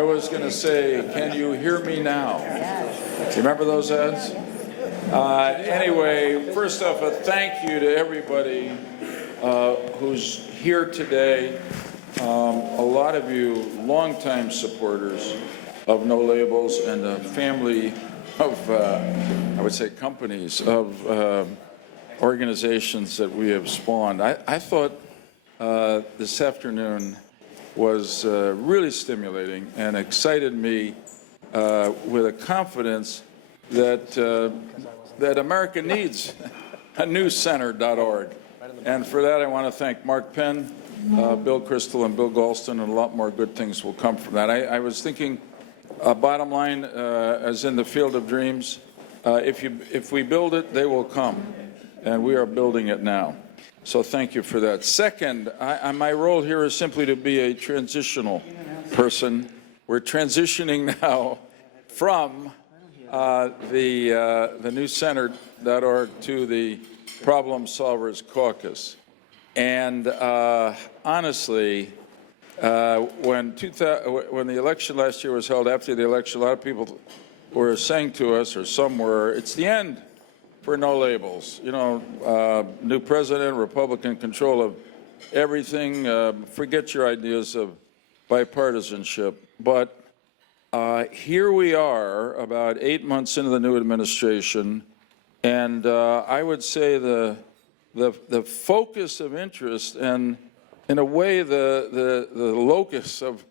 I was going to say, can you hear me now? Do you remember those ads? Anyway, first off, a thank you to everybody who's here today. A lot of you longtime supporters of No Labels and a family of, I would say, companies, of organizations that we have spawned. I thought this afternoon was really stimulating and excited me with a confidence that that America needs a newscenter.org. And for that, I want to thank Mark Penn, Bill Crystal, and Bill Galston, and a lot more good things will come from that. I was thinking, bottom line, as in the field of dreams, if we build it, they will come. And we are building it now. So thank you for that. Second, my role here is simply to be a transitional person. We're transitioning now from the newscenter.org to the Problem Solvers Caucus. And honestly, when the election last year was held, after the election, a lot of people were saying to us, or some were, it's the end for No Labels. You know, new president, Republican control of everything. Forget your ideas of bipartisanship. But here we are, about 8 months into the new administration, and I would say the focus of interest and, in a way, the locus of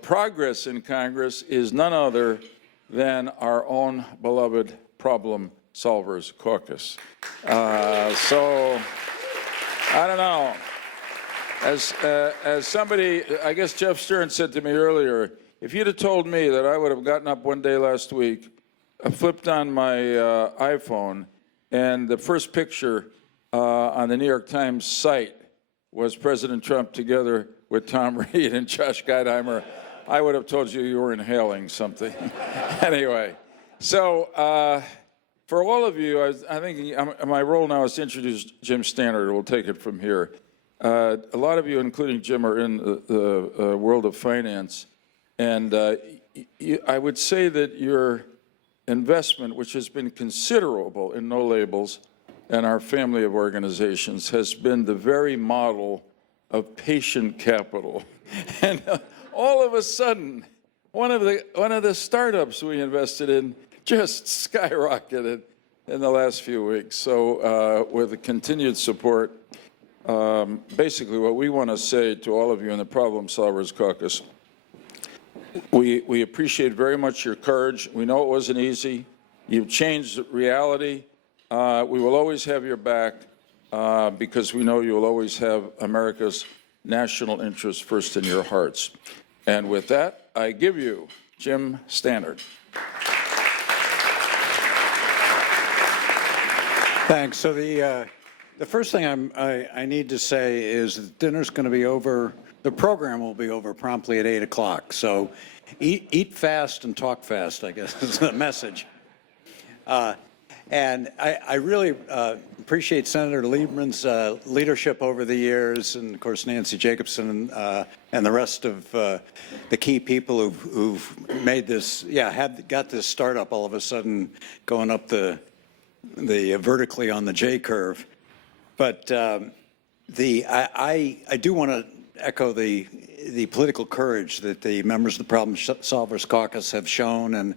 progress in Congress is none other than our own beloved Problem Solvers Caucus. So I don't know. As somebody, I guess Jeff Stern said to me earlier, if you'd have told me that I would have gotten up one day last week, flipped on my iPhone, and the first picture on the New York Times site was President Trump together with Tom Reed and Josh Gotthimer, I would have told you you were inhaling something. Anyway, so for all of you, I think my role now is to introduce Jim Stannard. We'll take it from here. A lot of you, including Jim, are in the world of finance. And I would say that your investment, which has been considerable in No Labels and our family of organizations, has been the very model of patient capital. And all of a sudden, one of the startups we invested in just skyrocketed in the last few weeks. So with the continued support, basically what we want to say to all of you in the Problem Solvers Caucus, we appreciate very much your courage. We know it wasn't easy. You've changed reality. We will always have your back because we know you will always have America's national interests first in your hearts. And with that, I give you Jim Stannard. Thanks. So the first thing I need to say is that dinner's going to be over. The program will be over promptly at 8 o'clock. So eat fast and talk fast, I guess, is the message. And I really appreciate Senator Lieberman's leadership over the years, and of course Nancy Jacobson and the rest of the key people who've made this, got this startup all of a sudden going up the vertically on the J curve. But I do want to echo the political courage that the members of the Problem Solvers Caucus have shown. And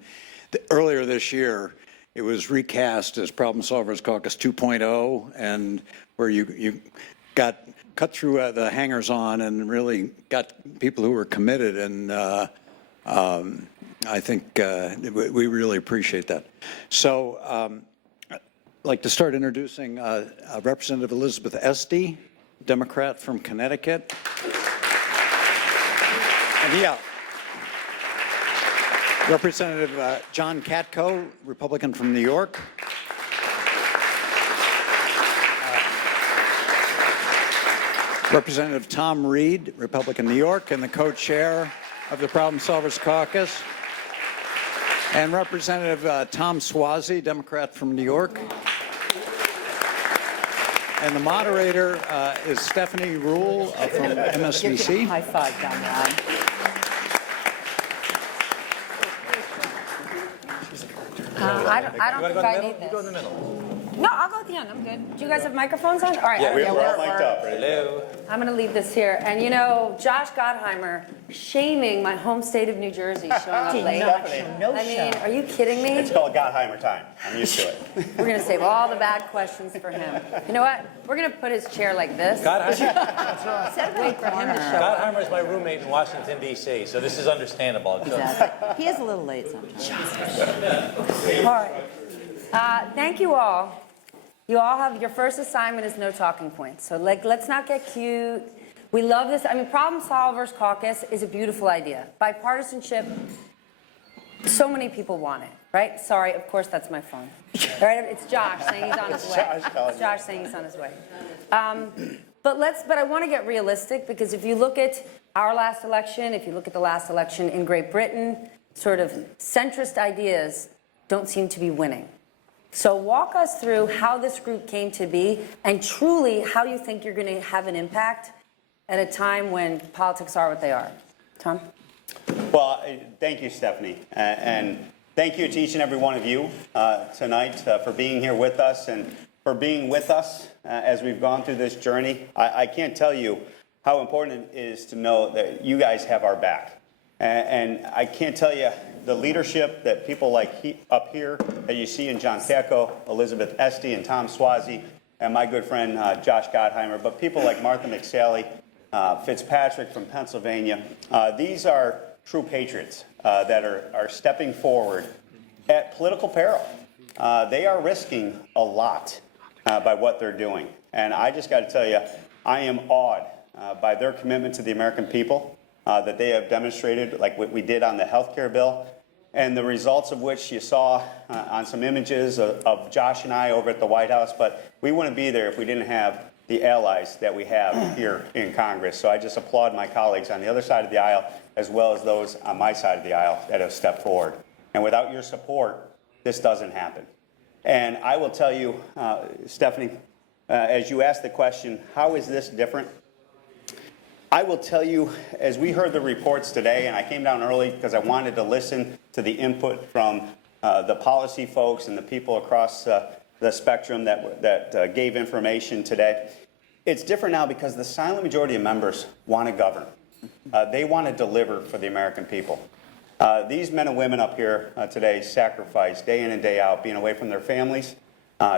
earlier this year, it was recast as Problem Solvers Caucus 2.0, and where you got cut through the hangers-on and really got people who were committed. And I think we really appreciate that. So I'd like to start introducing Representative Elizabeth Esty, Democrat from Connecticut. And Representative John Katko, Republican from New York. Representative Tom Reed, Republican, New York, and the co-chair of the Problem Solvers Caucus. And Representative Tom Suozzi, Democrat from New York. And the moderator is Stephanie Ruhle from MSNBC. High five down the line. I don't think I need this. You go in the middle. No, I'll go at the end. I'm good. Do you guys have microphones on? All right. Yeah, We're all mic'd up, right? Hello. I'm going to leave this here. And you know, Josh Gotthimer shaming my home state of New Jersey showing up late. Stephanie, I mean, are you kidding me? it's called Gotthimer time. I'm used to it. We're going to save all the bad questions for him. You know what? We're going to put his chair like this. Wait for him to show up. Gotthimer is my roommate in Washington, D.C., so this is understandable. Exactly. He is a little late sometimes. All right. Thank you all. You all have, your first assignment is no talking points. So let's not get cute. We love this. I mean, Problem Solvers Caucus is a beautiful idea. Bipartisanship, so many people want it, right? Sorry, of course, that's my phone. All right, it's Josh saying he's on his way. It's Josh saying he's on his way. But I want to get realistic, because if you look at our last election, if you look at the last election in Great Britain, sort of centrist ideas don't seem to be winning. So walk us through how this group came to be, and truly how you think you're going to have an impact at a time when politics are what they are. Tom? Well, thank you, Stephanie. And thank you to each and every one of you tonight for being here with us and for being with us as we've gone through this journey. I can't tell you how important it is to know that you guys have our back. And I can't tell you the leadership that people like up here that you see in John Tacco, Elizabeth Esty, and Tom Swazi, and my good friend Josh Gotthimer, but people like Martha McSally, Fitzpatrick from Pennsylvania. These are true patriots that are stepping forward at political peril. They are risking a lot by what they're doing. And I just got to tell you, I am awed by their commitment to the American people that they have demonstrated, like what we did on the health care bill, and the results of which you saw on some images of Josh and I over at the White House. But we wouldn't be there if we didn't have the allies that we have here in Congress. So I just applaud my colleagues on the other side of the aisle, as well as those on my side of the aisle that have stepped forward. And without your support, this doesn't happen. And I will tell you, Stephanie, as you asked the question, how is this different? I will tell you, as we heard the reports today, and I came down early because I wanted to listen to the input from the policy folks and the people across the spectrum that gave information today. It's different now because the silent majority of members want to govern. They want to deliver for the American people. These men and women up here today sacrifice day in and day out, being away from their families,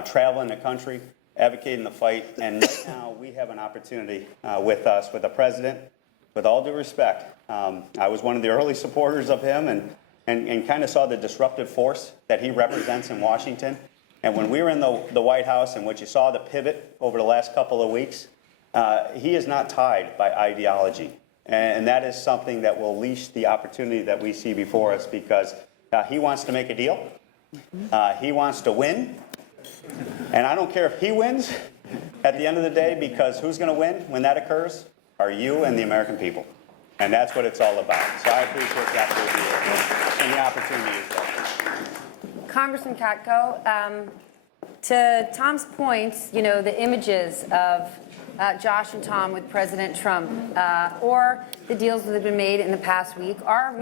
traveling the country, advocating the fight, and right now we have an opportunity with us, with the president. With all due respect, I was one of the early supporters of him and kind of saw the disruptive force that he represents in Washington. And when we were in the White House and what you saw the pivot over the last couple of weeks, he is not tied by ideology. And that is something that will leash the opportunity that we see before us, because he wants to make a deal. He wants to win. And I don't care if he wins at the end of the day, because who's going to win when that occurs are you and the American people. And that's what it's all about. So I appreciate the opportunity and the opportunity. Congressman Katko, to Tom's point, you know, the images of Josh and Tom with President Trump or the deals that have been made in the past week are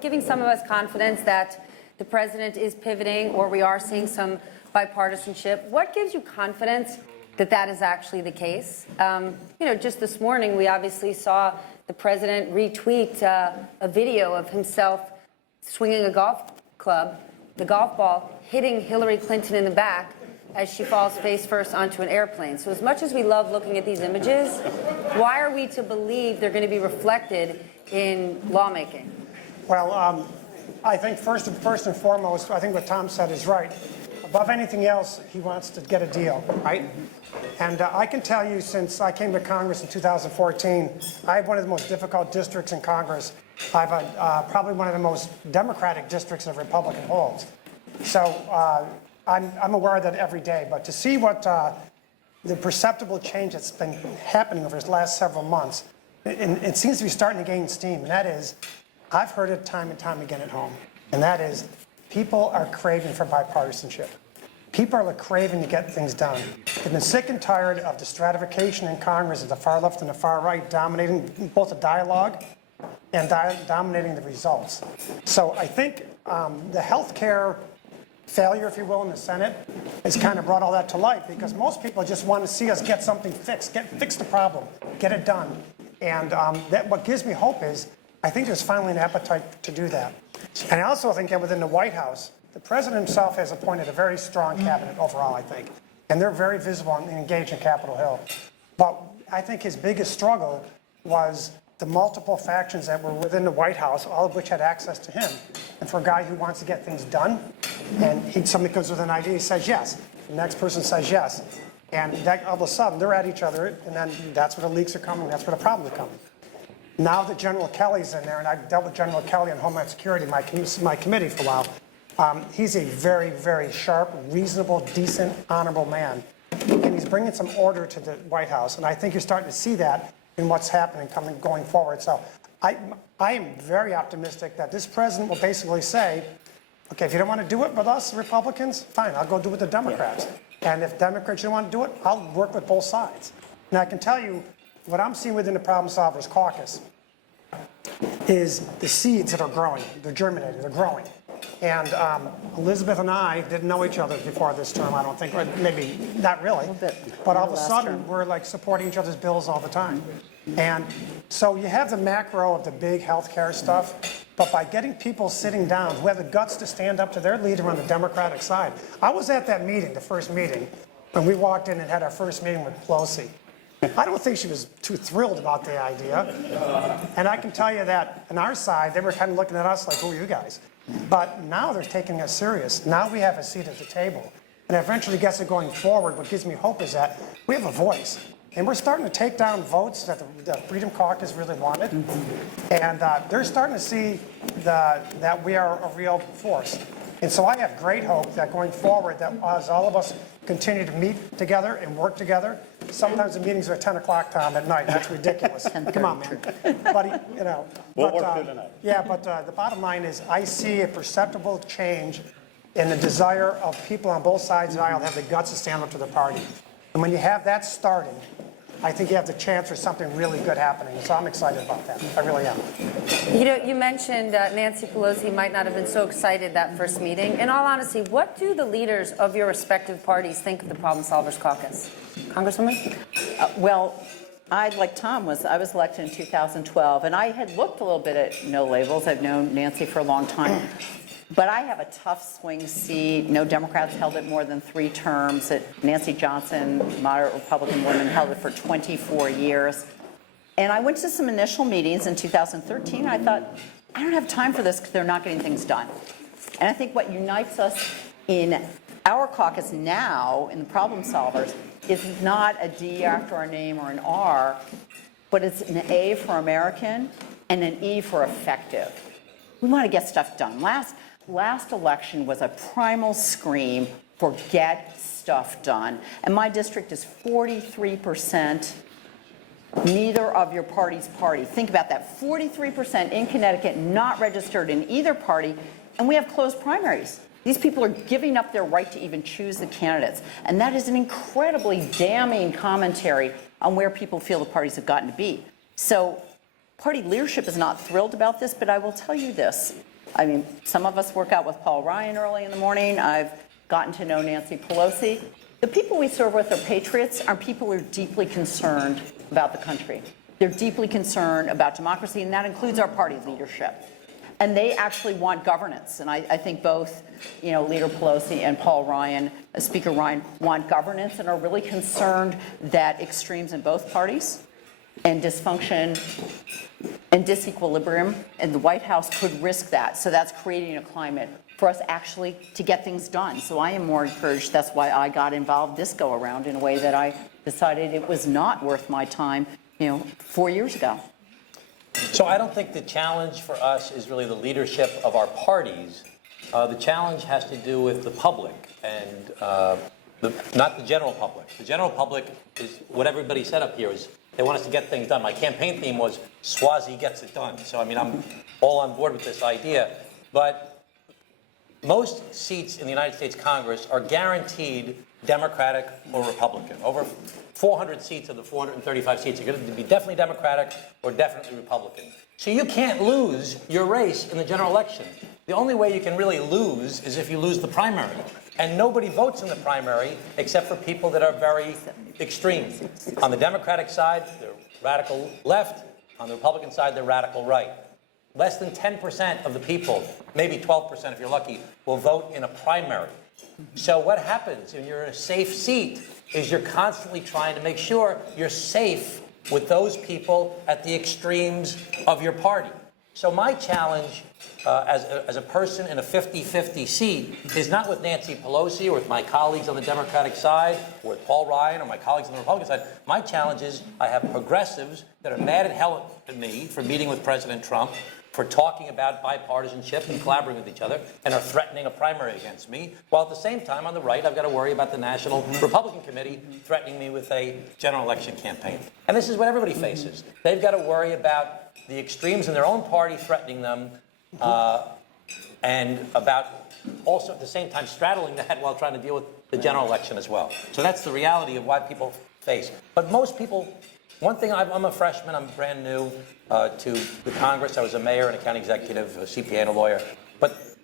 giving some of us confidence that the president is pivoting, or we are seeing some bipartisanship. What gives you confidence that that is actually the case? You know, just this morning, we obviously saw the president retweet a video of himself swinging a golf club, the golf ball, hitting Hillary Clinton in the back as she falls face first onto an airplane. So as much as we love looking at these images, why are we to believe they're going to be reflected in lawmaking? Well, I think first and foremost, I think what Tom said is right. Above anything else, he wants to get a deal, right? And I can tell you, since I came to Congress in 2014, I have one of the most difficult districts in Congress. I have probably one of the most Democratic districts that Republican holds. So I'm aware of that every day. But to see what the perceptible change that's been happening over the last several months, it seems to be starting to gain steam. And that is, I've heard it time and time again at home, and that is, people are craving for bipartisanship. People are craving to get things done. They've been sick and tired of the stratification in Congress of the far left and the far right dominating both the dialogue and dominating the results. So I think the health care failure, if you will, in the Senate has kind of brought all that to light, because most people just want to see us get something fixed, fix the problem, get it done. And that what gives me hope is I think there's finally an appetite to do that. And I also think that within the White House, the president himself has appointed a very strong cabinet overall, I think. And they're very visible and engaged in Capitol Hill. But I think his biggest struggle was the multiple factions that were within the White House, all of which had access to him. And for a guy who wants to get things done, and somebody comes with an idea, he says yes. The next person says yes. And that, all of a sudden, they're at each other, and then that's where the leaks are coming, that's where the problems are coming. Now that General Kelly's in there, and I've dealt with General Kelly on Homeland Security, my committee for a while, he's a very, very sharp, reasonable, decent, honorable man. And he's bringing some order to the White House, and I think you're starting to see that in what's happening going forward. So I am very optimistic that this president will basically say, okay, if you don't want to do it with us, Republicans, fine, I'll go do it with the Democrats. And if Democrats don't want to do it, I'll work with both sides. And I can tell you, what I'm seeing within the Problem Solvers Caucus is the seeds that are growing. They're germinating, they're growing. And Elizabeth and I didn't know each other before this term, I don't think, or maybe not really. But all of a sudden, we're like supporting each other's bills all the time. And so you have the macro of the big healthcare stuff, but by getting people sitting down who have the guts to stand up to their leader on the Democratic side. I was at that meeting, the first meeting, when we walked in and had our first meeting with Pelosi. I don't think she was too thrilled about the idea. And I can tell you that on our side, they were kind of looking at us like, who are you guys? But now they're taking us serious. Now we have a seat at the table. And eventually gets it going forward. What gives me hope is that we have a voice. And we're starting to take down votes that the Freedom Caucus really wanted. And they're starting to see that we are a real force. And so I have great hope that going forward, that as all of us continue to meet together and work together, sometimes the meetings are at 10 o'clock, Tom, at night. That's ridiculous. Come on, man. Buddy, you know. We'll work through the night. Yeah, but the bottom line is I see a perceptible change in the desire of people on both sides of the aisle to have the guts to stand up to the party. And when you have that starting, I think you have the chance for something really good happening. So I'm excited about that. I really am. You know, you mentioned Nancy Pelosi might not have been so excited that first meeting. In all honesty, what do the leaders of your respective parties think of the Problem Solvers Caucus? Congresswoman? Well, like Tom I was elected in 2012, and I had looked a little bit at No Labels. I've known Nancy for a long time. But I have a tough swing seat. No Democrats held it more than 3 terms. Nancy Johnson, moderate Republican woman, held it for 24 years. And I went to some initial meetings in 2013. I thought, I don't have time for this because they're not getting things done. And I think what unites us in our caucus now, in the Problem Solvers, is not a D after our name or an R, but it's an A for American and an E for effective. We want to get stuff done. Last election was a primal scream for get stuff done. And my district is 43% neither of your party's party. Think about that. 43% in Connecticut not registered in either party, and we have closed primaries. These people are giving up their right to even choose the candidates. And that is an incredibly damning commentary on where people feel the parties have gotten to be. So party leadership is not thrilled about this, but I will tell you this. I mean, some of us work out with Paul Ryan early in the morning. I've gotten to know Nancy Pelosi. The people we serve with are patriots, are people who are deeply concerned about the country. They're deeply concerned about democracy, and that includes our party leadership. And they actually want governance. And I think both, Leader Pelosi and Paul Ryan, Speaker Ryan, want governance and are really concerned that extremes in both parties and dysfunction and disequilibrium in the White House could risk that. So that's creating a climate for us actually to get things done. So I am more encouraged. That's why I got involved this go around in a way that I decided it was not worth my time, 4 years ago. So I don't think the challenge for us is really the leadership of our parties. The challenge has to do with the public and not the general public. The general public is what everybody said up here is they want us to get things done. My campaign theme was Swazi gets it done. So, I'm all on board with this idea. But most seats in the United States Congress are guaranteed Democratic or Republican. Over 400 seats of the 435 seats are going to be definitely Democratic or definitely Republican. So you can't lose your race in the general election. The only way you can really lose is if you lose the primary. And nobody votes in the primary except for people that are very extreme. On the Democratic side, they're radical left. On the Republican side, they're radical right. Less than 10% of the people, maybe 12% if you're lucky, will vote in a primary. So what happens when you're in a safe seat is you're constantly trying to make sure you're safe with those people at the extremes of your party. So my challenge as a person in a 50-50 seat is not with Nancy Pelosi or with my colleagues on the Democratic side or with Paul Ryan or my colleagues on the Republican side. My challenge is I have progressives that are mad at hell at me for meeting with President Trump, for talking about bipartisanship and collaborating with each other, and are threatening a primary against me, while at the same time on the right I've got to worry about the National Republican Committee threatening me with a general election campaign. And this is what everybody faces. They've got to worry about the extremes in their own party threatening them, and about also at the same time straddling that while trying to deal with the general election as well. So that's the reality of what people face. But most people, one thing, I'm a freshman, I'm brand new to the Congress. I was a mayor and a county executive, a CPA and a lawyer. But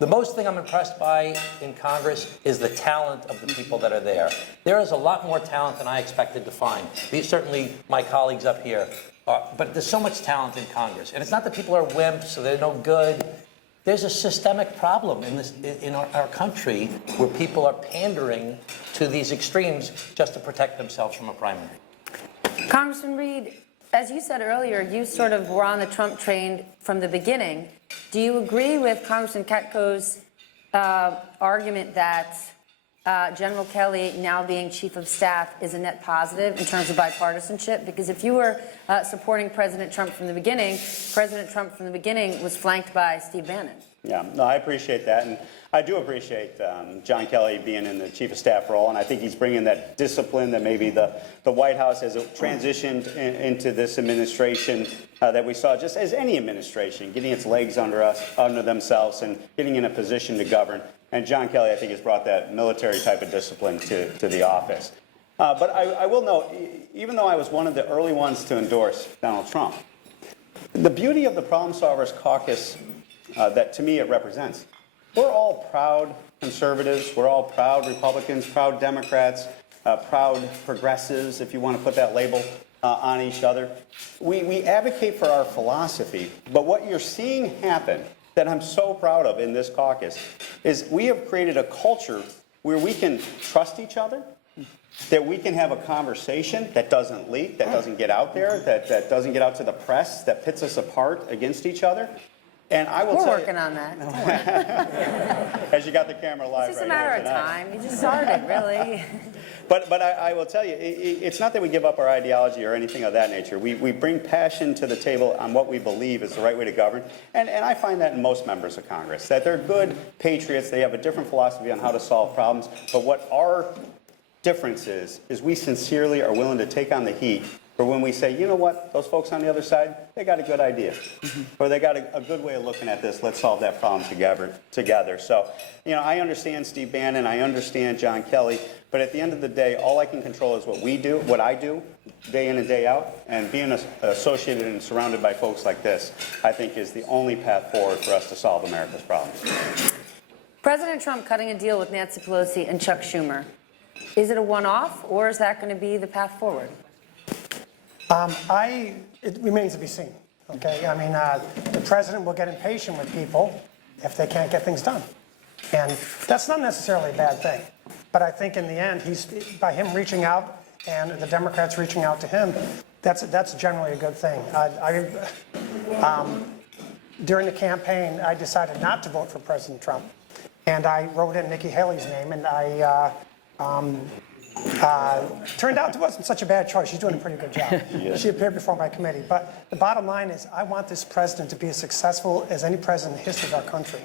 the most thing I'm impressed by in Congress is the talent of the people that are there. There is a lot more talent than I expected to find. These certainly my colleagues up here. But there's so much talent in Congress. And it's not that people are wimps, so they're no good. There's a systemic problem in our country where people are pandering to these extremes just to protect themselves from a primary. Congressman Reed, as you said earlier, you sort of were on the Trump train from the beginning. Do you agree with Congressman Katko's argument that General Kelly now being chief of staff is a net positive in terms of bipartisanship? Because if you were supporting President Trump from the beginning, President Trump from the beginning was flanked by Steve Bannon. Yeah, no, I appreciate that. And I do appreciate John Kelly being in the chief of staff role. And I think he's bringing that discipline that maybe the White House, as it transitioned into this administration, that we saw just as any administration, getting its legs under themselves and getting in a position to govern. And John Kelly, I think, has brought that military type of discipline to the office. But I will note, even though I was one of the early ones to endorse Donald Trump, the beauty of the Problem Solvers Caucus that to me it represents, we're all proud conservatives, we're all proud Republicans, proud Democrats, proud progressives, if you want to put that label on each other. We advocate for our philosophy, but what you're seeing happen that I'm so proud of in this caucus is we have created a culture where we can trust each other, that we can have a conversation that doesn't leak, that doesn't get out there, that doesn't get out to the press, that pits us apart against each other. And I will We're tell working you, on that. as you got the camera live It's just right a matter here of tonight. time. You just started, really. But I will tell you, it's not that we give up our ideology or anything of that nature. We bring passion to the table on what we believe is the right way to govern. And I find that in most members of Congress, that they're good patriots. They have a different philosophy on how to solve problems. But what our difference is we sincerely are willing to take on the heat for when we say, you know what, those folks on the other side, they got a good idea. Or they got a good way of looking at this. Let's solve that problem together. So, I understand Steve Bannon. I understand John Kelly. But at the end of the day, all I can control is what I do, day in and day out. And being associated and surrounded by folks like this, I think is the only path forward for us to solve America's problems. President Trump cutting a deal with Nancy Pelosi and Chuck Schumer. Is it a one-off, or is that going to be the path forward? It remains to be seen, okay? I mean, the president will get impatient with people if they can't get things done. And that's not necessarily a bad thing. But I think in the end, by him reaching out and the Democrats reaching out to him, that's generally a good thing. During the campaign, I decided not to vote for President Trump. And I wrote in Nikki Haley's name, and turned out it wasn't such a bad choice. She's doing a pretty good job. She appeared before my committee. But the bottom line is I want this president to be as successful as any president in the history of our country.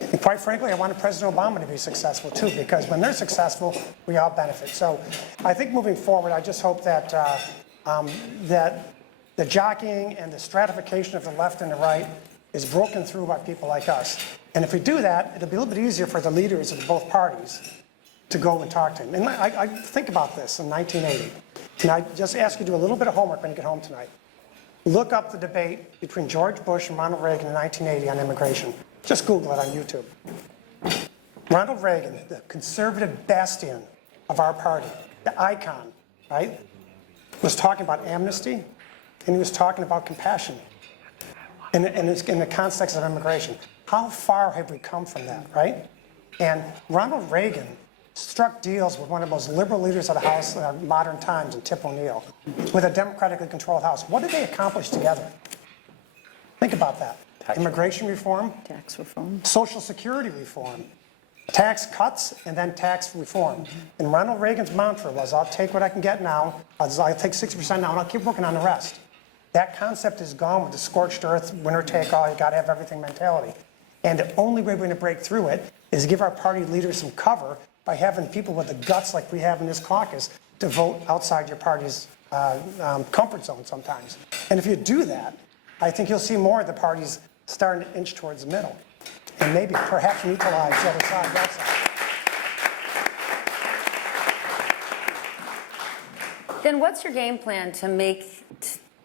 And quite frankly, I wanted President Obama to be successful too, because when they're successful, we all benefit. So I think moving forward, I just hope that that the jockeying and the stratification of the left and the right is broken through by people like us. And if we do that, it'll be a little bit easier for the leaders of both parties to go and talk to him. And I think about this in 1980. And I just ask you to do a little bit of homework when you get home tonight. Look up the debate between George Bush and Ronald Reagan in 1980 on immigration. Just Google it on YouTube. Ronald Reagan, the conservative bastion of our party, the icon, right, was talking about amnesty, and he was talking about compassion in the context of immigration. How far have we come from that, right? And Ronald Reagan struck deals with one of the most liberal leaders of the House in modern times, and Tip O'Neill, with a democratically controlled House. What did they accomplish together? Think about that. Immigration reform, Tax reform. Social Security reform, tax cuts, and then tax reform. And Ronald Reagan's mantra was, I'll take what I can get now, I'll take 60% now, and I'll keep working on the rest. That concept is gone with the scorched earth, winner take all, you gotta have everything mentality. And the only way we're gonna break through it is give our party leaders some cover by having people with the guts like we have in this caucus to vote outside your party's comfort zone sometimes. And if you do that, I think you'll see more of the parties starting to inch towards the middle. And maybe, perhaps neutralize the other side, that side. Then what's your game plan to make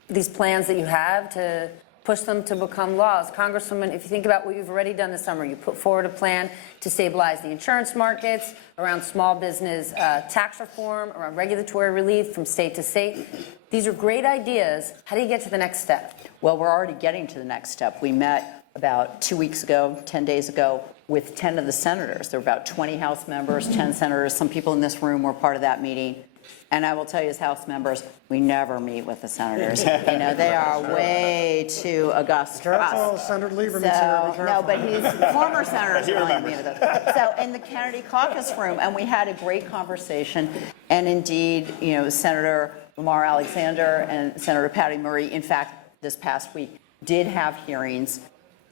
these plans that you have to push them to become laws? Congresswoman, if you think about what you've already done this summer, you put forward a plan to stabilize the insurance markets, around small business tax reform, around regulatory relief from state to state. These are great ideas. How do you get to the next step? Well, we're already getting to the next step. We met about 2 weeks ago, 10 days ago, with 10 of the senators. There were about 20 House members, 10 senators. Some people in this room were part of that meeting. And I will tell you, as House members, we never meet with the senators. You know, they are way too august for us. Careful, Senator Lieberman's here, be careful. No, but he's former senators are willing to meet with us. So in the Kennedy caucus room, and we had a great conversation. And indeed, you know, Senator Lamar Alexander and Senator Patty Murray, in fact, this past week, did have hearings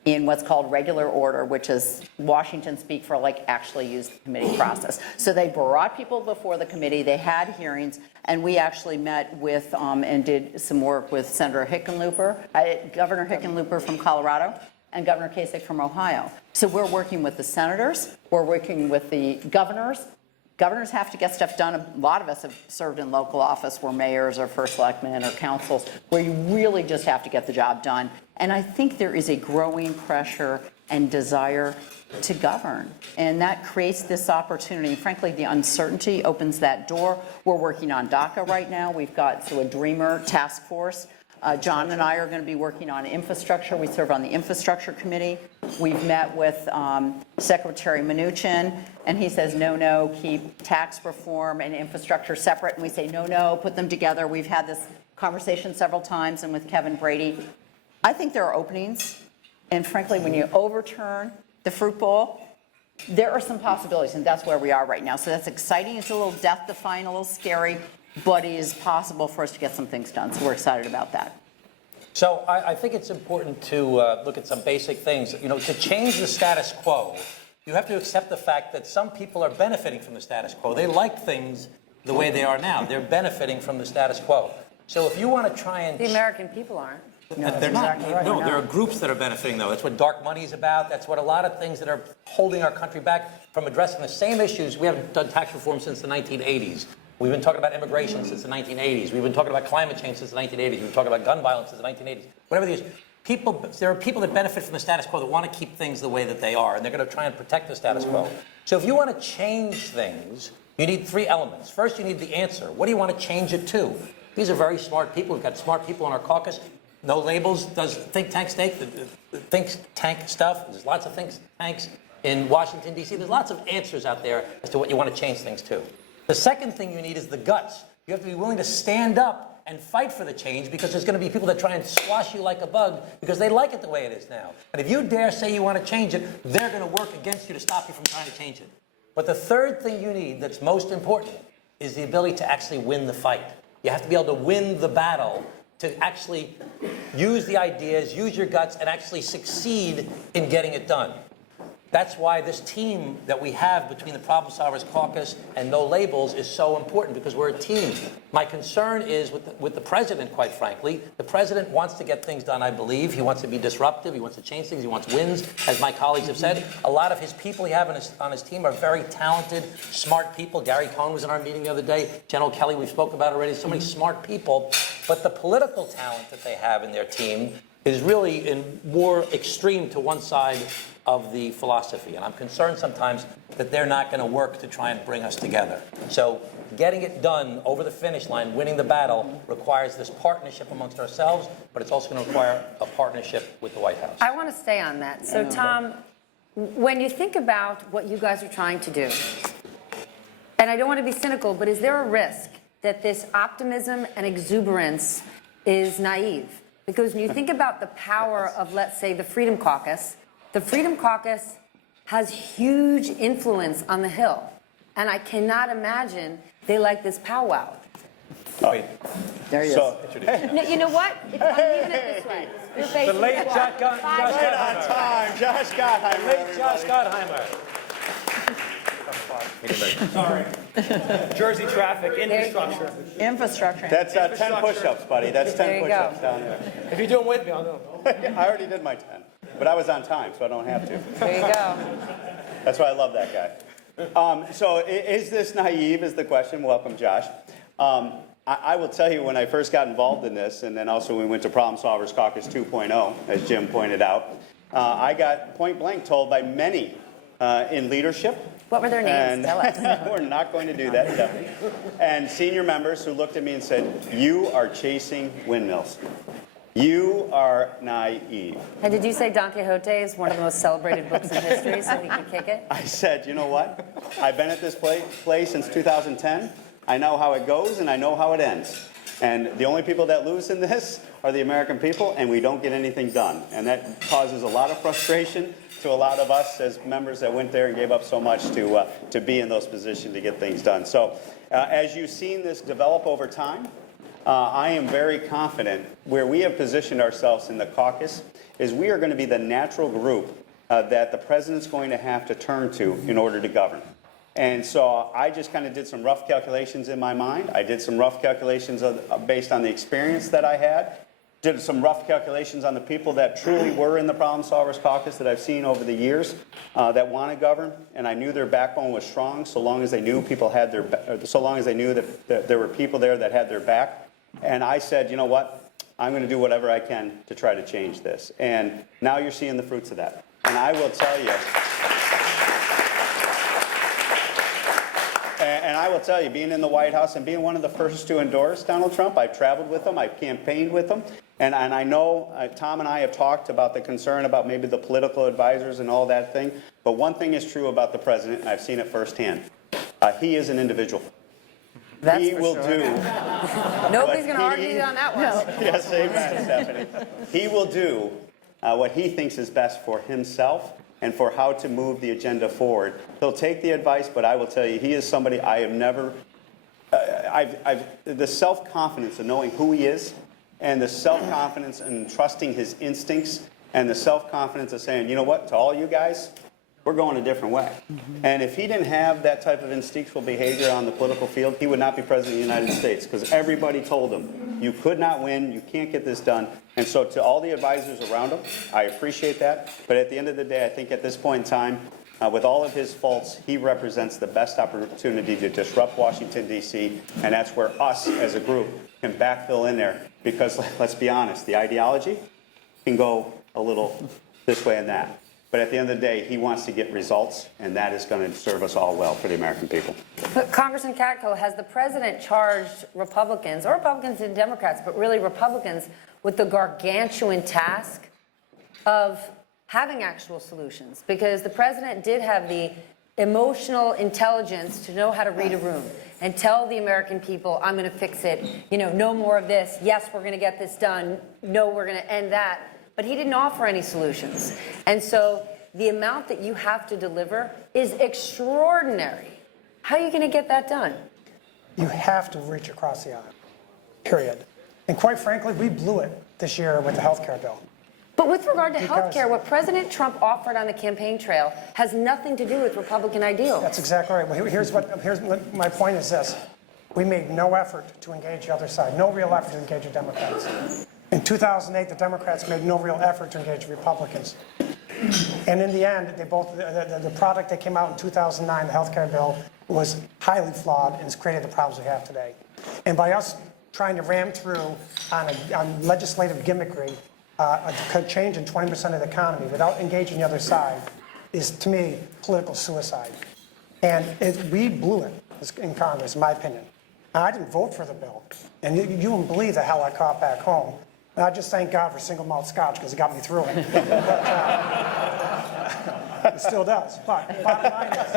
in what's called regular order, which is Washington speak for like actually use the committee process. So they brought people before the committee, they had hearings, and we actually met with and did some work with Senator Governor Hickenlooper from Colorado, and Governor Kasich from Ohio. So we're working with the senators, we're working with the governors. Governors have to get stuff done. A lot of us have served in local office, we're mayors or first selectmen or councils, where you really just have to get the job done. And I think there is a growing pressure and desire to govern. And that creates this opportunity. Frankly, the uncertainty opens that door. We're working on DACA right now. We've got a DREAMer task force. John and I are going to be working on infrastructure. We serve on the infrastructure committee. We've met with Secretary Mnuchin, and he says, no, keep tax reform and infrastructure separate. And we say, no, put them together. We've had this conversation several times, and with Kevin Brady. I think there are openings. And frankly, when you overturn the fruit bowl, there are some possibilities, and that's where we are right now. So that's exciting. It's a little death-defying, a little scary, but it is possible for us to get some things done. So we're excited about that. So I think it's important to look at some basic things. You know, to change the status quo, you have to accept the fact that some people are benefiting from the status quo. They like things the way they are now. They're benefiting from the status quo. So if you want to try and... The American people aren't. No, they're not. Exactly right. No, there are groups that are benefiting, though. That's what dark money is about. That's what a lot of things that are holding our country back from addressing the same issues. We haven't done tax reform since the 1980s. We've been talking about immigration since the 1980s. We've been talking about climate change since the 1980s. We've been talking about gun violence since the 1980s. Whatever these people, there are people that benefit from the status quo that want to keep things the way that they are, and they're going to try and protect the status quo. So if you want to change things, you need three elements. First, you need the answer. What do you want to change it to? These are very smart people. We've got smart people in our caucus. No Labels does think tank stuff. There's lots of think tanks in Washington, D.C. There's lots of answers out there as to what you want to change things to. The second thing you need is the guts. You have to be willing to stand up and fight for the change, because there's going to be people that try and squash you like a bug because they like it the way it is now. And if you dare say you want to change it, they're going to work against you to stop you from trying to change it. But the third thing you need that's most important is the ability to actually win the fight. You have to be able to win the battle, to actually use the ideas, use your guts, and actually succeed in getting it done. That's why this team that we have between the Problem Solvers Caucus and No Labels is so important, because we're a team. My concern is with the president, quite frankly. The president wants to get things done, I believe. He wants to be disruptive. He wants to change things. He wants wins, as my colleagues have said. A lot of his people he has on his team are very talented, smart people. Gary Cohn was in our meeting the other day. General Kelly, we've spoken about already. So many smart people. But the political talent that they have in their team is really more extreme to one side of the philosophy. And I'm concerned sometimes that they're not going to work to try and bring us together. So getting it done over the finish line, winning the battle, requires this partnership amongst ourselves, but it's also going to require a partnership with the White House. I want to stay on that. So, Tom, when you think about what you guys are trying to do, and I don't want to be cynical, but is there a risk that this optimism and exuberance is naive? Because when you think about the power of, let's say, the Freedom Caucus has huge influence on the Hill. And I cannot imagine they like this powwow. Wait. There he is. So, No, you know what? I'm leaving it this way. You're facing The late the Josh wall. right on time, Josh Gotthimer. Late Josh Gotthimer. Sorry. Jersey traffic, infrastructure. Infrastructure. That's 10 push-ups, buddy. That's There 10 you push-ups go. down there. If you're doing with me, I'll know. I already did my 10, but I was on time, so I don't have to. There you go. That's why I love that guy. So is this naive is the question. Welcome, Josh. I will tell you, when I first got involved in this, and then also when we went to Problem Solvers Caucus 2.0, as Jim pointed out, I got point blank told by many in leadership. What were their names? Tell us. We're not going to do that, Stephanie. And senior members who looked at me and said, "You are chasing windmills. You are naive." And did you say Don Quixote is one of the most celebrated books in history, so we can kick it? I said, you know what? I've been at this place since 2010. I know how it goes, and I know how it ends. And the only people that lose in this are the American people, and we don't get anything done. And that causes a lot of frustration to a lot of us as members that went there and gave up so much to be in those positions to get things done. So as you've seen this develop over time, I am very confident where we have positioned ourselves in the caucus is we are going to be the natural group that the president's going to have to turn to in order to govern. And so I just kind of did some rough calculations in my mind. I did some rough calculations based on the experience that I had. Did some rough calculations on the people that truly were in the Problem Solvers Caucus that I've seen over the years that want to govern, and I knew their backbone was strong so long as they knew people had so long as they knew that there were people there that had their back. And I said, you know what? I'm going to do whatever I can to try to change this. And now you're seeing the fruits of that. And I will tell you. And I will tell you, being in the White House and being one of the first to endorse Donald Trump, I've traveled with him, I've campaigned with him, and I know Tom and I have talked about the concern about maybe the political advisors and all that thing, but one thing is true about the president, and I've seen it firsthand. He is an individual. That's He for will sure. do. Nobody's what going to argue he- on that one. Yes, amen, Stephanie. He will do what he thinks is best for himself and for how to move the agenda forward. He'll take the advice, but I will tell you, he is somebody I have never, the self-confidence of knowing who he is and the self-confidence in trusting his instincts and the self-confidence of saying, you know what, to all you guys, we're going a different way. And if he didn't have that type of instinctual behavior on the political field, he would not be president of the United States because everybody told him, you could not win, you can't get this done. And so to all the advisors around him, I appreciate that. But at the end of the day, I think at this point in time, with all of his faults, he represents the best opportunity to disrupt Washington, D.C., and that's where us as a group can backfill in there. Because let's be honest, the ideology can go a little this way and that. But at the end of the day, he wants to get results, and that is going to serve us all well for the American people. But Congressman Katko, has the president charged Republicans, or Republicans and Democrats, but really Republicans, with the gargantuan task of having actual solutions? Because the president did have the emotional intelligence to know how to read a room and tell the American people, I'm going to fix it, you know, no more of this, yes, we're going to get this done, no, we're going to end that. But he didn't offer any solutions. And so the amount that you have to deliver is extraordinary. How are you going to get that done? You have to reach across the aisle, period. And quite frankly, we blew it this year with the health care bill. But with regard to health Because- care, what President Trump offered on the campaign trail has nothing to do with Republican ideals. That's exactly right. Well, here's what my point is this. We made no effort to engage the other side, no real effort to engage the Democrats. In 2008, the Democrats made no real effort to engage Republicans. And in the end, they both the product that came out in 2009, the health care bill, was highly flawed and has created the problems we have today. And by us trying to ram through on legislative gimmickry, a change in 20% of the economy without engaging the other side is, to me, political suicide. And we blew it in Congress, in my opinion. And I didn't vote for the bill. And you wouldn't believe the hell I caught back home. And I just thank God for single malt scotch because it got me through it. But, it still does. But bottom line is,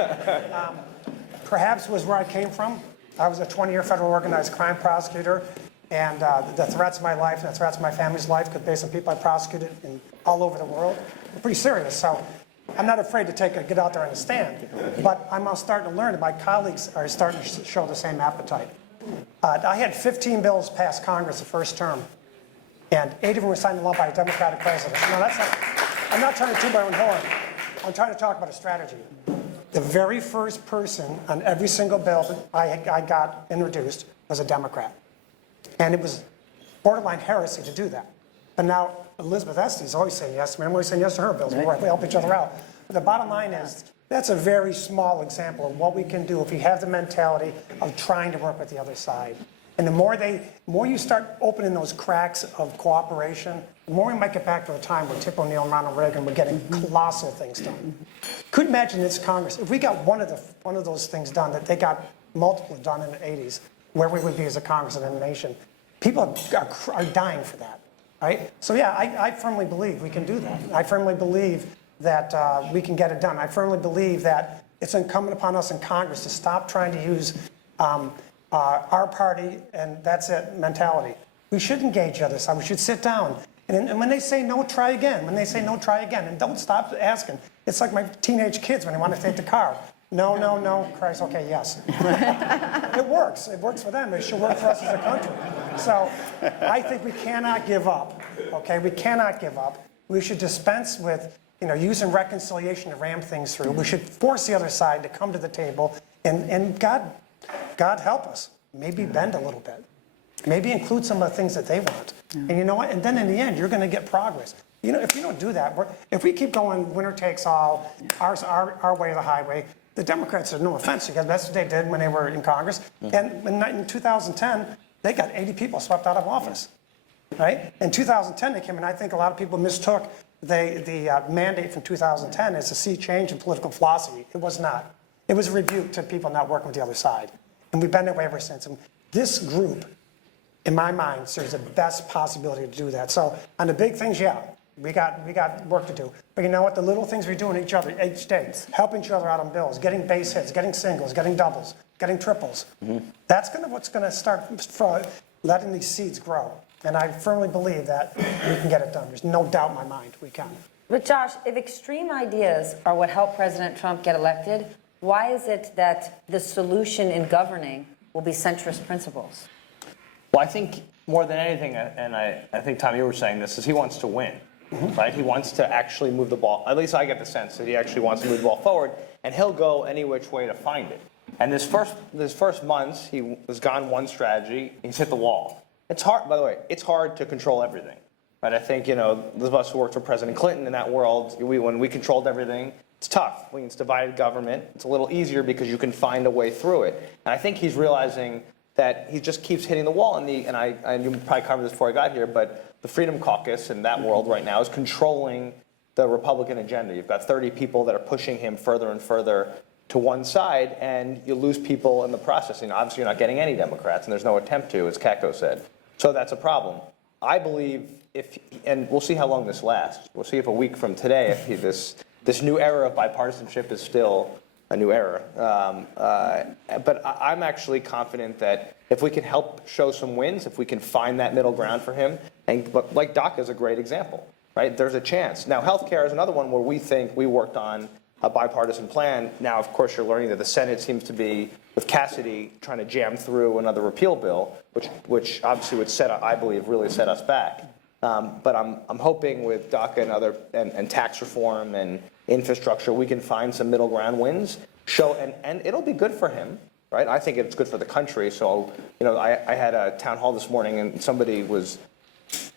perhaps was where I came from. I was a 20-year federal organized crime prosecutor, and the threats of my life and the threats of my family's life, based on people I prosecuted all over the world, were pretty serious. So I'm not afraid to get out there and stand. But I'm starting to learn that my colleagues are starting to show the same appetite. I had 15 bills pass Congress the first term, and 8 of them were signed into law by a Democratic president. No, that's not, I'm not trying to toot my own horn. I'm trying to talk about a strategy. The very first person on every single bill that I got introduced was a Democrat. And it was borderline heresy to do that. And now Elizabeth Estes always saying yes to me. I'm always saying yes to her bills. We help each other out. But the bottom line is, that's a very small example of what we can do if we have the mentality of trying to work with the other side. And the more you start opening those cracks of cooperation, the more we might get back to a time where Tip O'Neill and Ronald Reagan were getting colossal things done. Could imagine this Congress, if we got one of those things done that they got multiple done in the 80s, where we would be as a Congress and a nation. People are dying for that, right? So yeah, I firmly believe we can do that. I firmly believe that we can get it done. I firmly believe that it's incumbent upon us in Congress to stop trying to use our party and that's it mentality. We should engage the other side. We should sit down. And when they say no, try again. When they say no, try again. And don't stop asking. It's like my teenage kids when they want to take the car. No, no, no, Christ, okay, yes. It works. It works for them. It should work for us as a country. So I think we cannot give up, okay? We cannot give up. We should dispense with, using reconciliation to ram things through. We should force the other side to come to the table and God help us. Maybe bend a little bit. Maybe include some of the things that they want. Yeah. And you know what? And then in the end, you're going to get progress. If you don't do that, if we keep going winner takes all, our way or the highway, the Democrats, no offense, because that's what they did when they were in Congress. And in 2010, they got 80 people swept out of office, right? In 2010, they came in. I think a lot of people mistook the mandate from 2010 as a sea change in political philosophy. It was not. It was a rebuke to people not working with the other side. And we've been that way ever since. And this group, in my mind, serves the best possibility to do that. So on the big things, yeah, we got work to do. But you know what? The little things we do in each day, helping each other out on bills, getting base hits, getting singles, getting doubles, getting triples. That's what's going to start letting these seeds grow. And I firmly believe that we can get it done. There's no doubt in my mind we can. But Josh, if extreme ideas are what helped President Trump get elected, why is it that the solution in governing will be centrist principles? Well, I think more than anything, and I think, Tom, you were saying this, is he wants to win, right? He wants to actually move the ball. At least I get the sense that he actually wants to move the ball forward, and he'll go any which way to find it. And this first months, he has gone one strategy, he's hit the wall. It's hard, by the way, it's hard to control everything, right? I think, those of us who worked for President Clinton in that world, when we controlled everything, it's tough. When it's divided government, it's a little easier because you can find a way through it. And I think he's realizing that he just keeps hitting the wall. And you probably covered this before I got here, but the Freedom Caucus in that world right now is controlling the Republican agenda. You've got 30 people that are pushing him further and further to one side, and you lose people in the process. Obviously, you're not getting any Democrats, and there's no attempt to, as Katko said. So that's a problem. I believe and we'll see how long this lasts. We'll see if a week from today, if this new era of bipartisanship is still a new era. But I'm actually confident that if we can help show some wins, if we can find that middle ground for him, but like DACA is a great example, right? There's a chance. Now, healthcare is another one where we think we worked on a bipartisan plan. Now, of course, you're learning that the Senate seems to be, with Cassidy, trying to jam through another repeal bill, which obviously would I believe, really set us back. But I'm hoping with DACA and other and tax reform and infrastructure, we can find some middle ground wins. And it'll be good for him, right? I think it's good for the country. So I had a town hall this morning, and somebody was,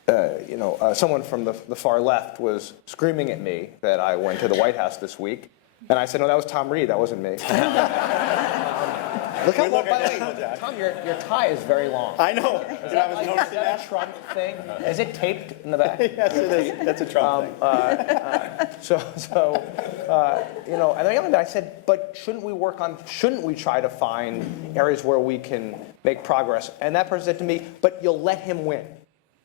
someone from the far left was screaming at me that I went to the White House this week, and I said, no, that was Tom Reed, that wasn't me. Look how We long, look by the identical, way, Jack. Tom, your tie is very long. I know. Is And I that, was like, is noticing that that. a Trump thing? Is it taped in the back? Yes, it is. That's a Trump thing. You know, and the other day I said, but shouldn't we try to find areas where we can make progress? And that person said to me, but you'll let him win.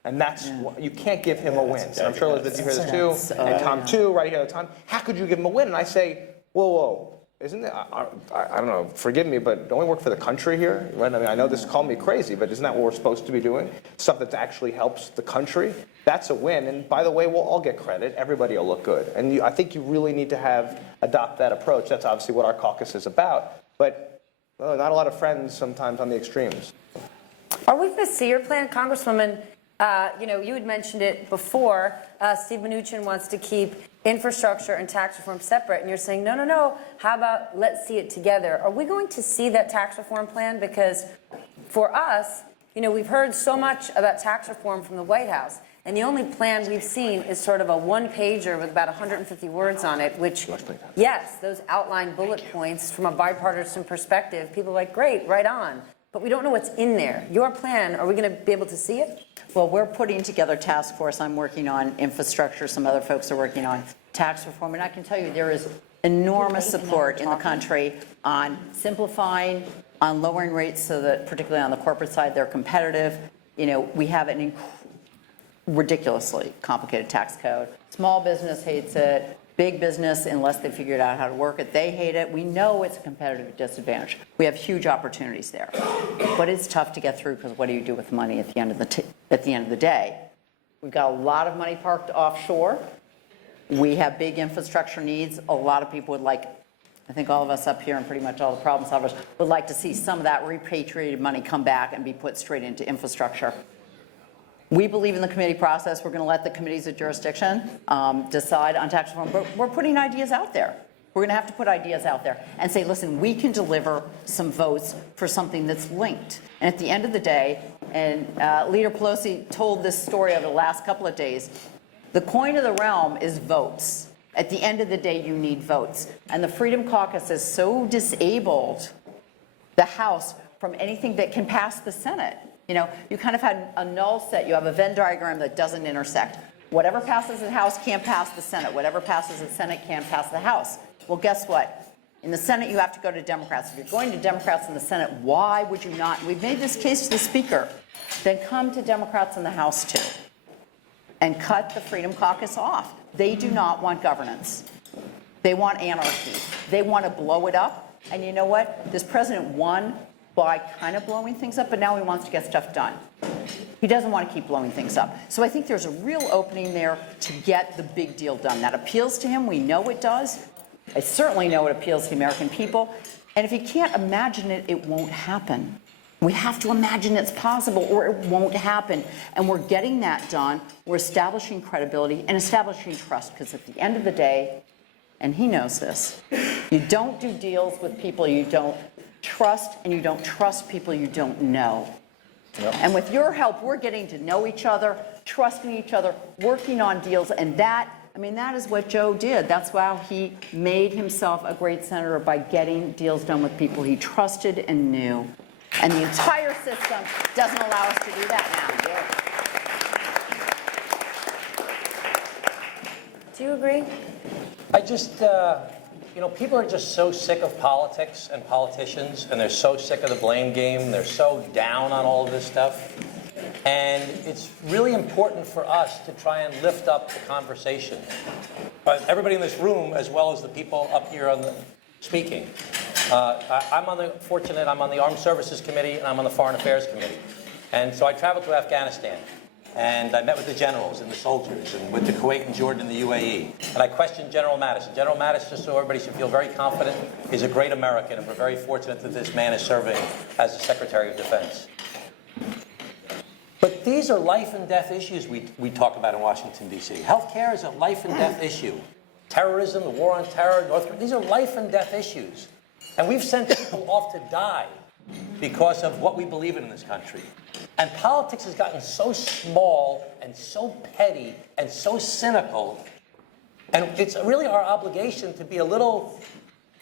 And that's, you can't give him a win. And I'm sure Elizabeth, you hear this too, and Tom too, right here at the time. How could you give him a win? And I say, whoa, isn't it, I don't know, forgive me, but don't we work for the country here? Right? I mean, I know this called me crazy, but isn't that what we're supposed to be doing? Stuff that actually helps the country? That's a win. And by the way, we'll all get credit. Everybody will look good. And I think you really need to adopt that approach. That's obviously what our caucus is about. But not a lot of friends sometimes on the extremes. Are we going to see your plan, Congresswoman? You know, you had mentioned it before. Steve Mnuchin wants to keep infrastructure and tax reform separate, and you're saying, no, how about let's see it together? Are we going to see that tax reform plan? Because for us, you know, we've heard so much about tax reform from the White House, and the only plan we've seen is sort of a one-pager with about 150 words on it, which, yes, those outline bullet points from a bipartisan perspective. People are like, great, right on. But we don't know what's in there. Your plan, are we going to be able to see it? Well, we're putting together a task force. I'm working on infrastructure. Some other folks are working on tax reform. And I can tell you there is enormous support in the country on simplifying, on lowering rates so that, particularly on the corporate side, they're competitive. You know, we have an ridiculously complicated tax code. Small business hates it. Big business, unless they figured out how to work it, they hate it. We know it's a competitive disadvantage. We have huge opportunities there. But it's tough to get through because what do you do with money at the end of the day? We've got a lot of money parked offshore. We have big infrastructure needs. A lot of people would like, I think all of us up here and pretty much all the problem solvers would like to see some of that repatriated money come back and be put straight into infrastructure. We believe in the committee process. We're going to let the committees of jurisdiction decide on tax reform, but we're putting ideas out there. We're going to have to put ideas out there and say, listen, we can deliver some votes for something that's linked. And at the end of the day, and Leader Pelosi told this story over the last couple of days, the coin of the realm is votes. At the end of the day, you need votes. And the Freedom Caucus has so disabled the House from anything that can pass the Senate. You know, you kind of had a null set. You have a Venn diagram that doesn't intersect. Whatever passes the House can't pass the Senate. Whatever passes the Senate can't pass the House. Well, guess what? In the Senate, you have to go to Democrats. If you're going to Democrats in the Senate, why would you not? We've made this case to the Speaker. Then come to Democrats in the House, too, and cut the Freedom Caucus off. They do not want governance. They want anarchy. They want to blow it up. And you know what? This president won by kind of blowing things up, but now he wants to get stuff done. He doesn't want to keep blowing things up. So I think there's a real opening there to get the big deal done. That appeals to him. We know it does. I certainly know it appeals to the American people. And if you can't imagine it, it won't happen. We have to imagine it's possible or it won't happen. And we're getting that done. We're establishing credibility and establishing trust, because at the end of the day, and he knows this, you don't do deals with people you don't trust, and you don't trust people you don't know. Yep. And with your help, we're getting to know each other, trusting each other, working on deals, and that, I mean, that is what Joe did. That's how he made himself a great senator, by getting deals done with people he trusted and knew. And the entire system doesn't allow us to do that now. Do you agree? I just, you know, people are just so sick of politics and politicians, and they're so sick of the blame game. They're so down on all of this stuff. And it's really important for us to try and lift up the conversation. Everybody in this room, as well as the people up here on the speaking. I'm on the Armed Services Committee, and I'm on the Foreign Affairs Committee. And so I traveled to Afghanistan. And I met with the generals and the soldiers, and with the Kuwait and Jordan and the UAE. And I questioned General Mattis. General Mattis, just so everybody should feel very confident, is a great American, and we're very fortunate that this man is serving as the Secretary of Defense. But these are life and death issues we talk about in Washington, D.C. Healthcare is a life and death issue. Terrorism, the war on terror, these are life and death issues. And we've sent people off to die because of what we believe in this country. And politics has gotten so small and so petty and so cynical. And it's really our obligation to be a little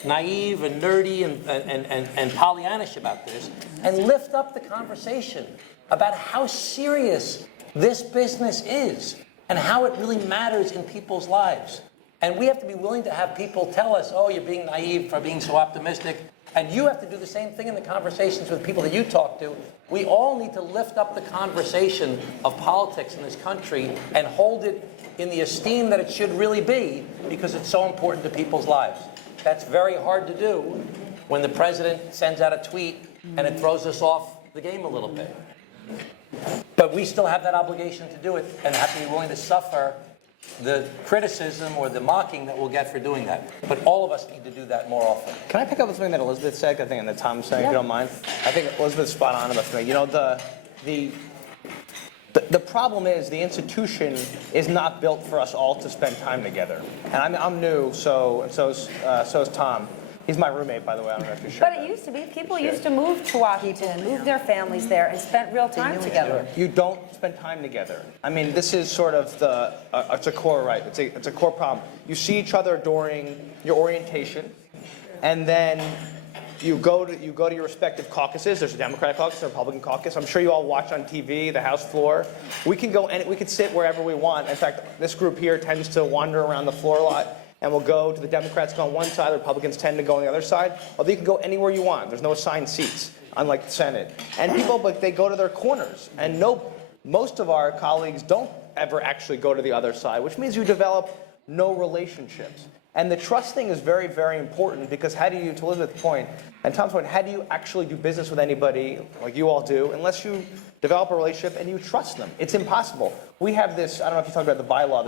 naive and nerdy and Pollyannish about this and lift up the conversation about how serious this business is and how it really matters in people's lives. And we have to be willing to have people tell us, oh, you're being naive for being so optimistic. And you have to do the same thing in the conversations with people that you talk to. We all need to lift up the conversation of politics in this country and hold it in the esteem that it should really be, because it's so important to people's lives. That's very hard to do when the president sends out a tweet and it throws us off the game a little bit. But we still have that obligation to do it and have to be willing to suffer the criticism or the mocking that we'll get for doing that. But all of us need to do that more often. Can I pick up on something that Elizabeth said, I think, and that Tom said, if you don't mind? I think Elizabeth's spot on about something. You know, the problem is the institution is not built for us all to spend time together. And I'm new, so is Tom. He's my roommate, by the way. I don't know if you're sure. But it used to be. People used to move to Washington, move their families there, and spent real time together. You don't spend time together. I mean, this is sort of it's a core right. It's a core problem. You see each other during your orientation, and then you go to your respective caucuses. There's a Democratic caucus, a Republican caucus. I'm sure you all watch on TV, the House floor. We can go and we can sit wherever we want. In fact, this group here tends to wander around the floor a lot. And we'll go to the Democrats go on one side, the Republicans tend to go on the other side. Although you can go anywhere you want. There's no assigned seats, unlike the Senate. And people, but they go to their corners. And most of our colleagues don't ever actually go to the other side, which means you develop no relationships. And the trust thing is very, very important, because how do you, to Elizabeth's point, and Tom's point, how do you actually do business with anybody like you all do unless you develop a relationship and you trust them? It's impossible. We have this, I don't know if you talked about the bylaw,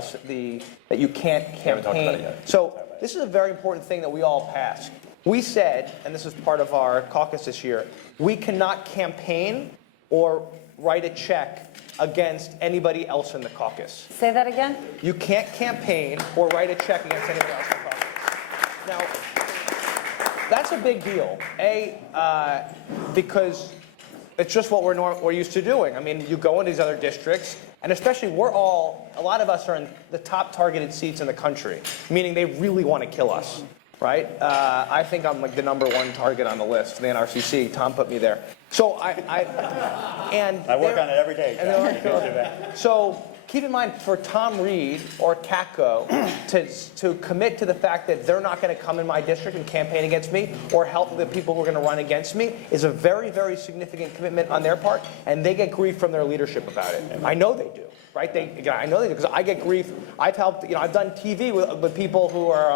that you can't campaign. So this is a very important thing that we all passed. We said, and this is part of our caucus this year, we cannot campaign or write a check against anybody else in the caucus. Say that again? You can't campaign or write a check against anybody else in the caucus. Now, that's a big deal. Because it's just what we're used to doing. I mean, you go into these other districts, and especially a lot of us are in the top targeted seats in the country, meaning they really want to kill us, right? I think I'm like the #1 target on the list, the NRCC. Tom put me there. So I work on it every day. So keep in mind, for Tom Reed or TACO to commit to the fact that they're not going to come in my district and campaign against me or help the people who are going to run against me is a very, very significant commitment on their part, and they get grief from their leadership about it. I know they do, right? I know they do, because I get grief. I've helped, I've done TV with people who are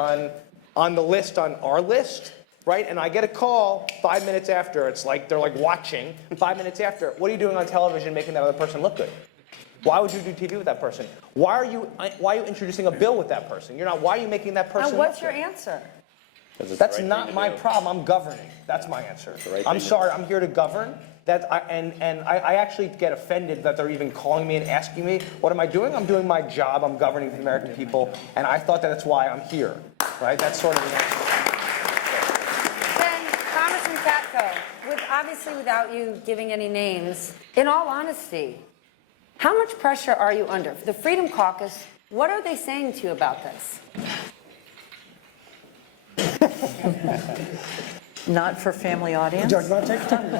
on the list, on our list, right? And I get a call 5 minutes after. It's like they're like watching 5 minutes after. What are you doing on television making that other person look good? Why would you do TV with that person? Why are you introducing a bill with that person? Why are you making that person? And what's your answer? That's not my problem. I'm governing. That's my answer. I'm sorry. I'm here to govern. I actually get offended that they're even calling me and asking me, what am I doing? I'm doing my job. I'm governing the American people. And I thought that's why I'm here. Right? That's sort of the answer. Then, Congressman Katko, obviously without you giving any names, in all honesty, how much pressure are you under? The Freedom Caucus, what are they saying to you about this? Not for family audience. Joe, you want to take the time?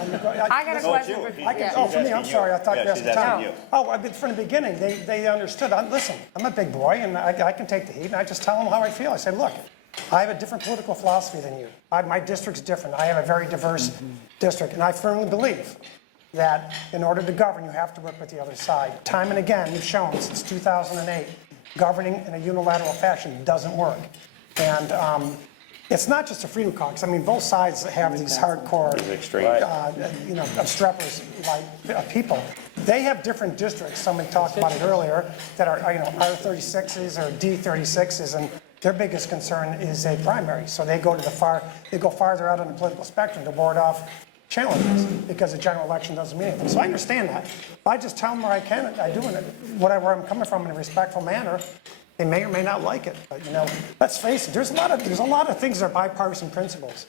I got a question for For me, I'm sorry. I thought you asked Tom. you. Oh, from the beginning, they understood. Listen, I'm a big boy, and I can take the heat, and I just tell them how I feel. I say, look, I have a different political philosophy than you. My district's different. I have a very diverse district, and I firmly believe that in order to govern, you have to work with the other side. Time and again, you've shown since 2008, governing in a unilateral fashion doesn't work. And it's not just a Freedom Caucus. I mean, both sides have these hardcore, obstreperous like people. They have different districts. Somebody talked about it earlier that are R36s or D36s, and their biggest concern is a primary. So they go farther out on the political spectrum to ward off challenges because the general election doesn't mean anything. So I understand that. I just tell them where I can. I do it where I'm coming from in a respectful manner. They may or may not like it, but let's face it. There's a lot of things that are bipartisan principles.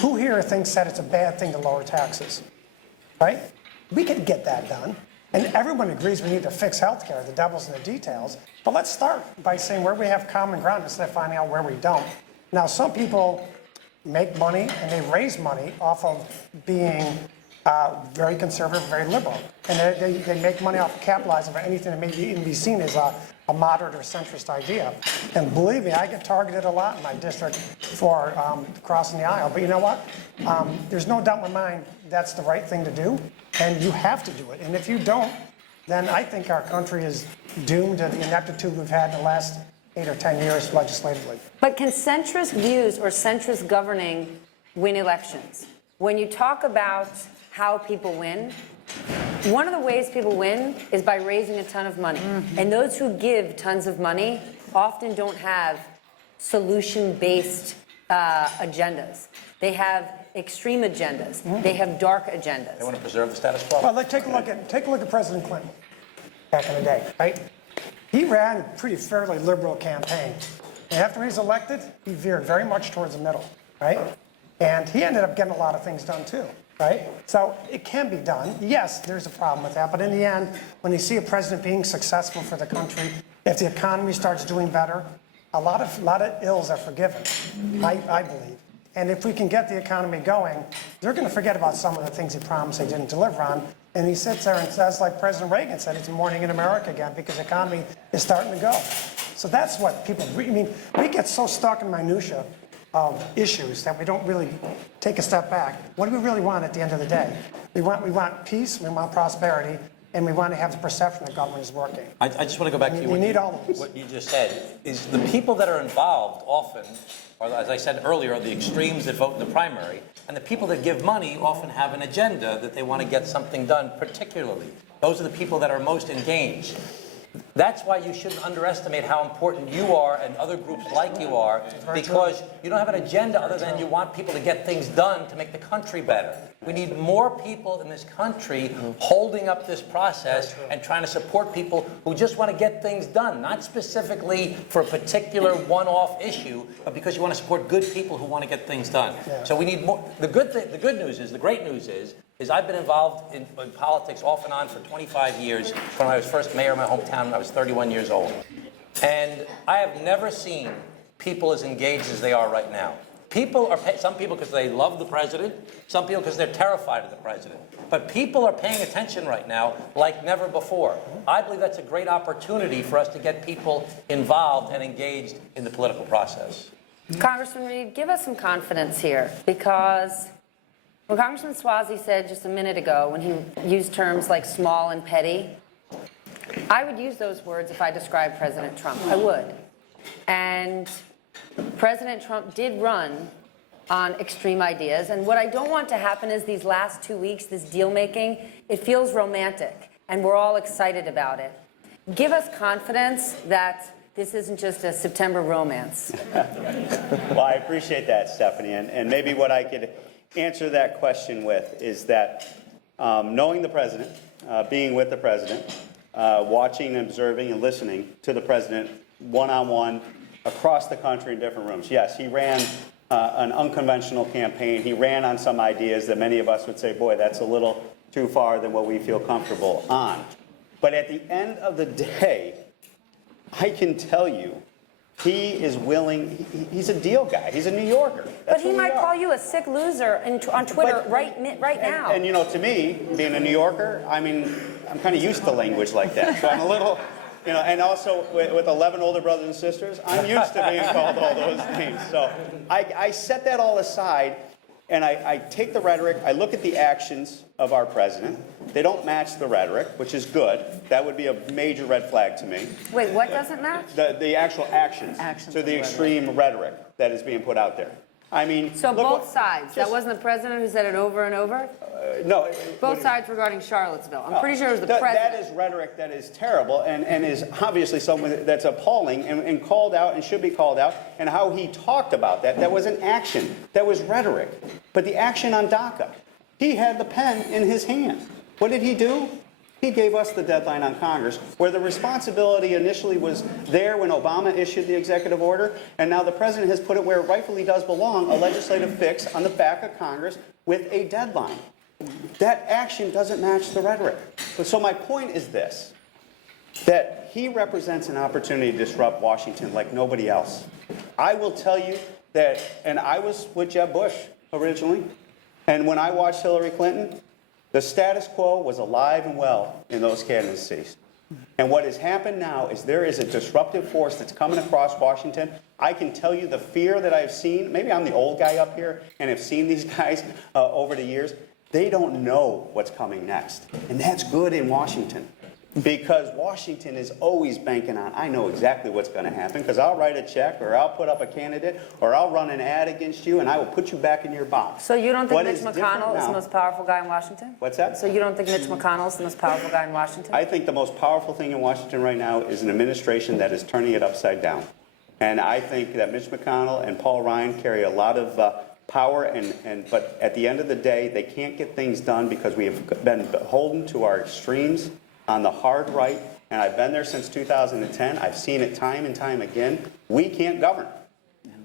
Who here thinks that it's a bad thing to lower taxes, right? We could get that done, and everyone agrees we need to fix healthcare. The devil's in the details. But let's start by saying where we have common ground instead of finding out where we don't. Now, some people make money and they raise money off of being very conservative, very liberal. And they make money off of capitalizing on anything that may even be seen as a moderate or centrist idea. And believe me, I get targeted a lot in my district for crossing the aisle. But you know what? There's no doubt in my mind that's the right thing to do, and you have to do it. And if you don't, then I think our country is doomed to the ineptitude we've had in the last 8 or 10 years legislatively. But can centrist views or centrist governing win elections? When you talk about how people win, one of the ways people win is by raising a ton of money. And those who give tons of money often don't have solution-based agendas. They have extreme agendas. They have dark agendas. They want to preserve the status quo. Well, let's take a look at President Clinton back in the day, right? He ran a pretty fairly liberal campaign. And after he was elected, he veered very much towards the middle, right? And he ended up getting a lot of things done too, right? So it can be done. Yes, there's a problem with that. But in the end, when you see a president being successful for the country, if the economy starts doing better, a lot of ills are forgiven, I believe. And if we can get the economy going, they're going to forget about some of the things he promised they didn't deliver on. And he sits there and says, like President Reagan said, it's morning in America again because the economy is starting to go. So that's what people, I mean, we get so stuck in minutia of issues that we don't really take a step back. What do we really want at the end of the day? We want peace, we want prosperity, and we want to have the perception that government is working. I just want to go back to We need all of this. what you just said. Is the people that are involved often, or as I said earlier, are the extremes that vote in the primary, and the people that give money often have an agenda that they want to get something done particularly. Those are the people that are most engaged. That's why you shouldn't underestimate how important you are and other groups like you are, because you don't have an agenda other than you want people to get things done to make the country better. We need more people in this country holding up this process and trying to support people who just want to get things done, not specifically for a particular one-off issue, but because you want to support good people who want to get things done. So we need more. The great news is I've been involved in politics off and on for 25 years from when I was first mayor of my hometown when I was 31 years old. And I have never seen people as engaged as they are right now. Some people because they love the president, some people because they're terrified of the president. But people are paying attention right now like never before. I believe that's a great opportunity for us to get people involved and engaged in the political process. Congressman Reed, give us some confidence here, because what Congressman Swazi said just a minute ago when he used terms like small and petty, I would use those words if I described President Trump. I would. And President Trump did run on extreme ideas. And what I don't want to happen is these last 2 weeks, this deal making, it feels romantic and we're all excited about it. Give us confidence that this isn't just a September romance. Well, I appreciate that, Stephanie. And maybe what I could answer that question with is that knowing the president, being with the president, watching, observing, and listening to the president one-on-one across the country in different rooms. Yes, he ran an unconventional campaign. He ran on some ideas that many of us would say, boy, that's a little too far than what we feel comfortable on. But at the end of the day, I can tell you, he is willing. He's a deal guy. He's a New Yorker. But he might call you a sick loser on Twitter right now. And you know, to me, being a New Yorker, I mean, I'm kind of used to language like that. So I'm a little, you know, and also with 11 older brothers and sisters, I'm used to being called all those names. So I set that all aside, and I take the rhetoric, I look at the actions of our president. They don't match the rhetoric, which is good. That would be a major red flag to me. Wait, what doesn't match? The actual actions to the extreme rhetoric that is being put out there. I mean, so both sides. That wasn't the president who said it over and over? No. Both sides regarding Charlottesville. I'm pretty sure it was the president. That is rhetoric that is terrible and is obviously something that's appalling and called out and should be called out. And how he talked about that was an action. That was rhetoric. But the action on DACA, he had the pen in his hand. What did he do? He gave us the deadline on Congress, where the responsibility initially was there when Obama issued the executive order, and now the president has put it where it rightfully does belong, a legislative fix on the back of Congress with a deadline. That action doesn't match the rhetoric. But so my point is this, that he represents an opportunity to disrupt Washington like nobody else. I will tell you, that, and I was with Jeb Bush originally, and when I watched Hillary Clinton, the status quo was alive and well in those candidacies. And what has happened now is there is a disruptive force that's coming across Washington. I can tell you the fear that I've seen, maybe I'm the old guy up here and have seen these guys over the years. They don't know what's coming next. And that's good in Washington. Because Washington is always banking on, I know exactly what's going to happen, because I'll write a check, or I'll put up a candidate, or I'll run an ad against you, and I will put you back in your box. So you don't think What Mitch is different McConnell is now- the most powerful guy in Washington? What's that? So you don't think Mitch McConnell is the most powerful guy in Washington? I think the most powerful thing in Washington right now is an administration that is turning it upside down. And I think that Mitch McConnell and Paul Ryan carry a lot of power, but at the end of the day, they can't get things done because we have been beholden to our extremes on the hard right. And I've been there since 2010. I've seen it time and time again. We can't govern.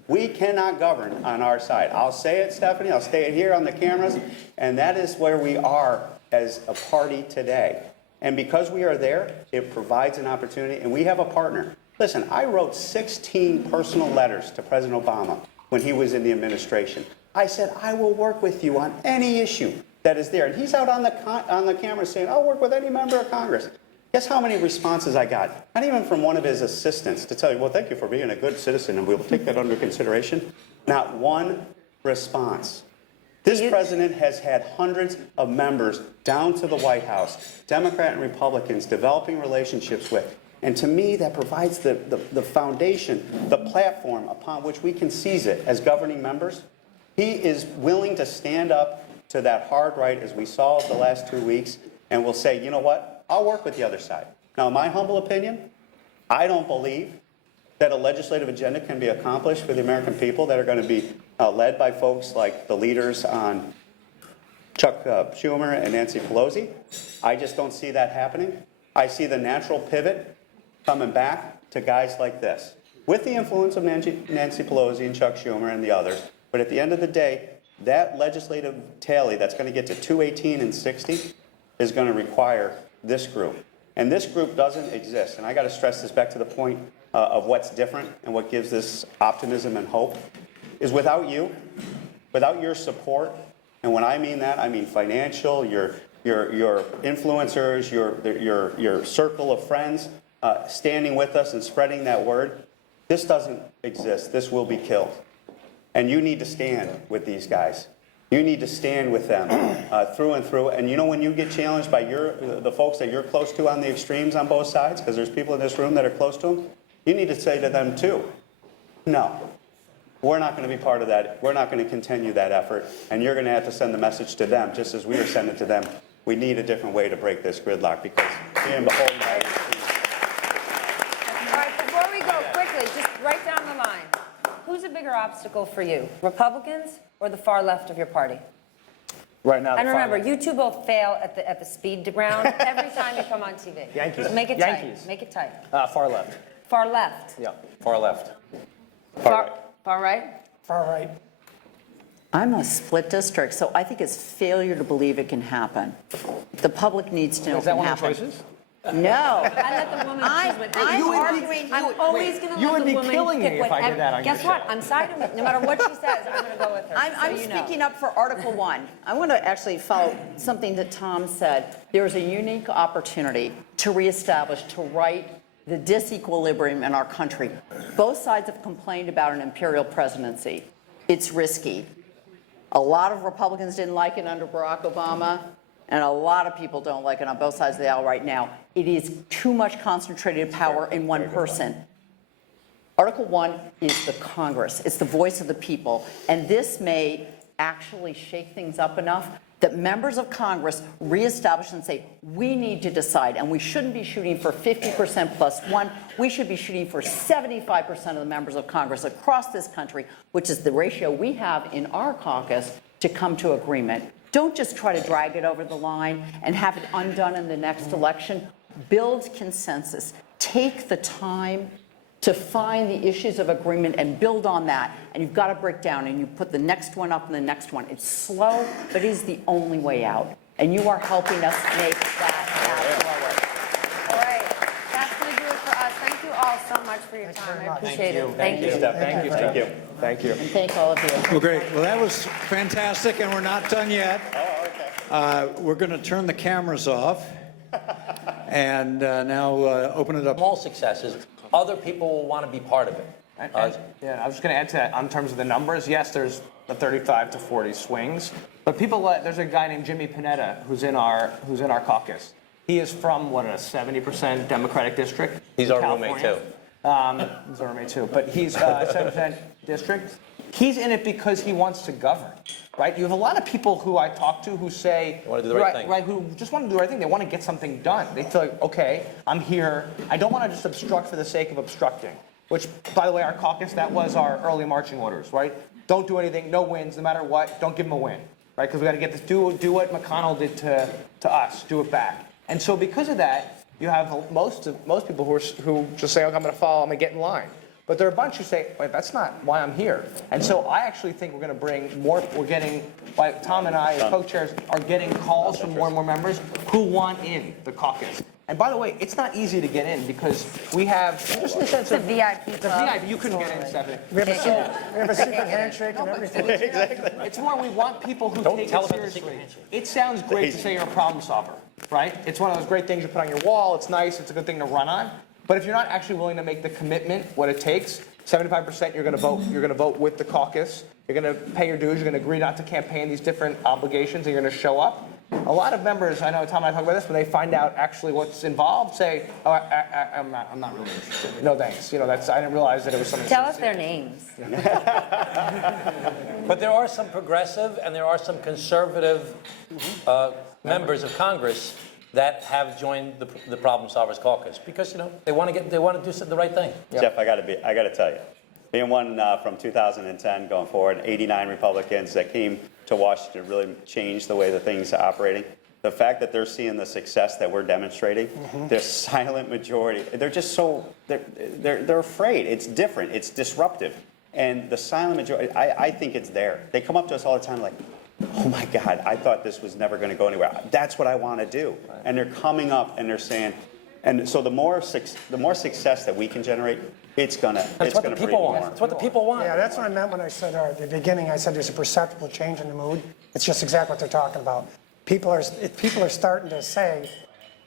We cannot govern on our side. I'll say it, Stephanie. I'll say it here on the cameras. And that is where we are as a party today. And because we are there, it provides an opportunity. And we have a partner. Listen, I wrote 16 personal letters to President Obama when he was in the administration. I said, I will work with you on any issue that is there. And he's out on the camera saying, I'll work with any member of Congress. Guess how many responses I got? Not even from one of his assistants to tell you, well, thank you for being a good citizen, and we'll take that under consideration. Not one response. This president has had hundreds of members down to the White House, Democrat and Republicans, developing relationships with. And to me, that provides the foundation, the platform upon which we can seize it as governing members. He is willing to stand up to that hard right, as we saw the last 2 weeks, and will say, you know what? I'll work with the other side. Now, in my humble opinion, I don't believe that a legislative agenda can be accomplished for the American people that are going to be led by folks like the leaders on Chuck Schumer and Nancy Pelosi. I just don't see that happening. I see the natural pivot coming back to guys like this, with the influence of Nancy Pelosi and Chuck Schumer and the others. But at the end of the day, that legislative tally that's going to get to 218 and 60 is going to require this group. And this group doesn't exist. And I got to stress this back to the point of what's different and what gives this optimism and hope is without you, without your support, and when I mean that, I mean financial, your influencers, your circle of friends standing with us and spreading that word. This doesn't exist. This will be killed. And you need to stand with these guys. You need to stand with them through and through. And you know, when you get challenged by the folks that you're close to on the extremes on both sides, because there's people in this room that are close to them, you need to say to them too, no, we're not going to be part of that. We're not going to continue that effort. And you're going to have to send the message to them, just as we are sending to them. We need a different way to break this gridlock, because being beholden by All right, before we go, quickly, just right down the line. Who's a bigger obstacle for you, Republicans or the far left of your party? Right now, the And far remember, left. you two both fail at the speed round every time you come on TV. Yankees. Make it Yankees. tight. Make it tight. Far left. Far left. Yeah. Far left. Far right. Far right. I'm a split district, so I think it's failure to believe it can happen. The public needs to know it Is that can one of the happen. choices? No. I let the woman choose what they I'm want. arguing. I'm always going to you let would the be woman killing pick me if I whatever. did that on your Guess what? show. I'm siding with. No matter what she says, I'm going to go with her. I'm so you know. speaking up for Article 1. I want to actually follow something that Tom said. There's a unique opportunity to reestablish, to right the disequilibrium in our country. Both sides have complained about an imperial presidency. It's risky. A lot of Republicans didn't like it under Barack Obama, and a lot of people don't like it on both sides of the aisle right now. It is too much concentrated power in one person. Article 1 is the Congress. It's the voice of the people. And this may actually shake things up enough that members of Congress reestablish and say, we need to decide, and we shouldn't be shooting for 50% plus one. We should be shooting for 75% of the members of Congress across this country, which is the ratio we have in our caucus, to come to agreement. Don't just try to drag it over the line and have it undone in the next election. Build consensus. Take the time to find the issues of agreement and build on that. And you've got to break down, and you put the next one up and the next one. It's slow, but it is the only way out. And you are helping us make that path forward. All right. That's going to do it for us. Thank you all so much for your time. I appreciate it. Thank you. Thank you. Thank you. And thank all of you. Well, great. Well, that was fantastic, and we're not done yet. We're going to turn the cameras off and now open it up. Small successes, other people will want to be part of it. Yeah, I was just going to add to that in terms of the numbers. Yes, there's the 35 to 40 swings, but there's a guy named Jimmy Panetta who's in our caucus. He is from a 70% Democratic district. He's our roommate too. He's our roommate too, but he's 70% district. He's in it because he wants to govern, right? You have a lot of people who I talk to who say, They want to do the right thing. Right, who just want to do the right thing. They want to get something done. They feel like, okay, I'm here. I don't want to just obstruct for the sake of obstructing, which, by the way, our caucus, that was our early marching orders, right? Don't do anything, no wins, no matter what, don't give them a win, right? Because we got to get this, do what McConnell did to us, do it back. And so because of that, you have most people who just say, okay, I'm going to follow, I'm going to get in line. But there are a bunch who say, wait, that's not why I'm here. And so I actually think we're going to bring more, like Tom and I, as co-chairs, are getting calls from more and more members who want in the caucus. And by the way, it's not easy to get in because we have, just in the sense of... The VIP The club. VIP, you couldn't get in, Stephanie. We have a secret handshake and everything. It's more we want people who take tell it them about the secret seriously. handshake. It sounds great to say you're a problem solver, right? It's one of those great things you put on your wall. It's nice. It's a good thing to run on. But if you're not actually willing to make the commitment, what it takes, 75% you're going to vote. You're going to vote with the caucus. You're going to pay your dues. You're going to agree not to campaign these different obligations, and you're going to show up. A lot of members, I know Tom and I talk about this, when they find out actually what's involved, say, "Oh, I'm not really interested. No thanks. I didn't realize that it was something." Tell us their names. But there are some progressive and there are some conservative members of Congress that have joined the Problem Solvers Caucus because they want to do the right thing. Jeff, I got to tell you, being one from 2010 going forward, 89 Republicans that came to Washington really changed the way the things are operating. The fact that they're seeing the success that we're demonstrating, this silent majority, they're just they're afraid. It's different. It's disruptive. And the silent majority, I think it's there. They come up to us all the time like, oh my God, I thought this was never going to go anywhere. That's what I want to do. And they're coming up and they're saying, and so the more success that we can generate, it's gonna That's what the breed people want. more. That's what the people want. Yeah, that's what I meant when I said at the beginning, I said there's a perceptible change in the mood. It's just exactly what they're talking about. People are starting to say,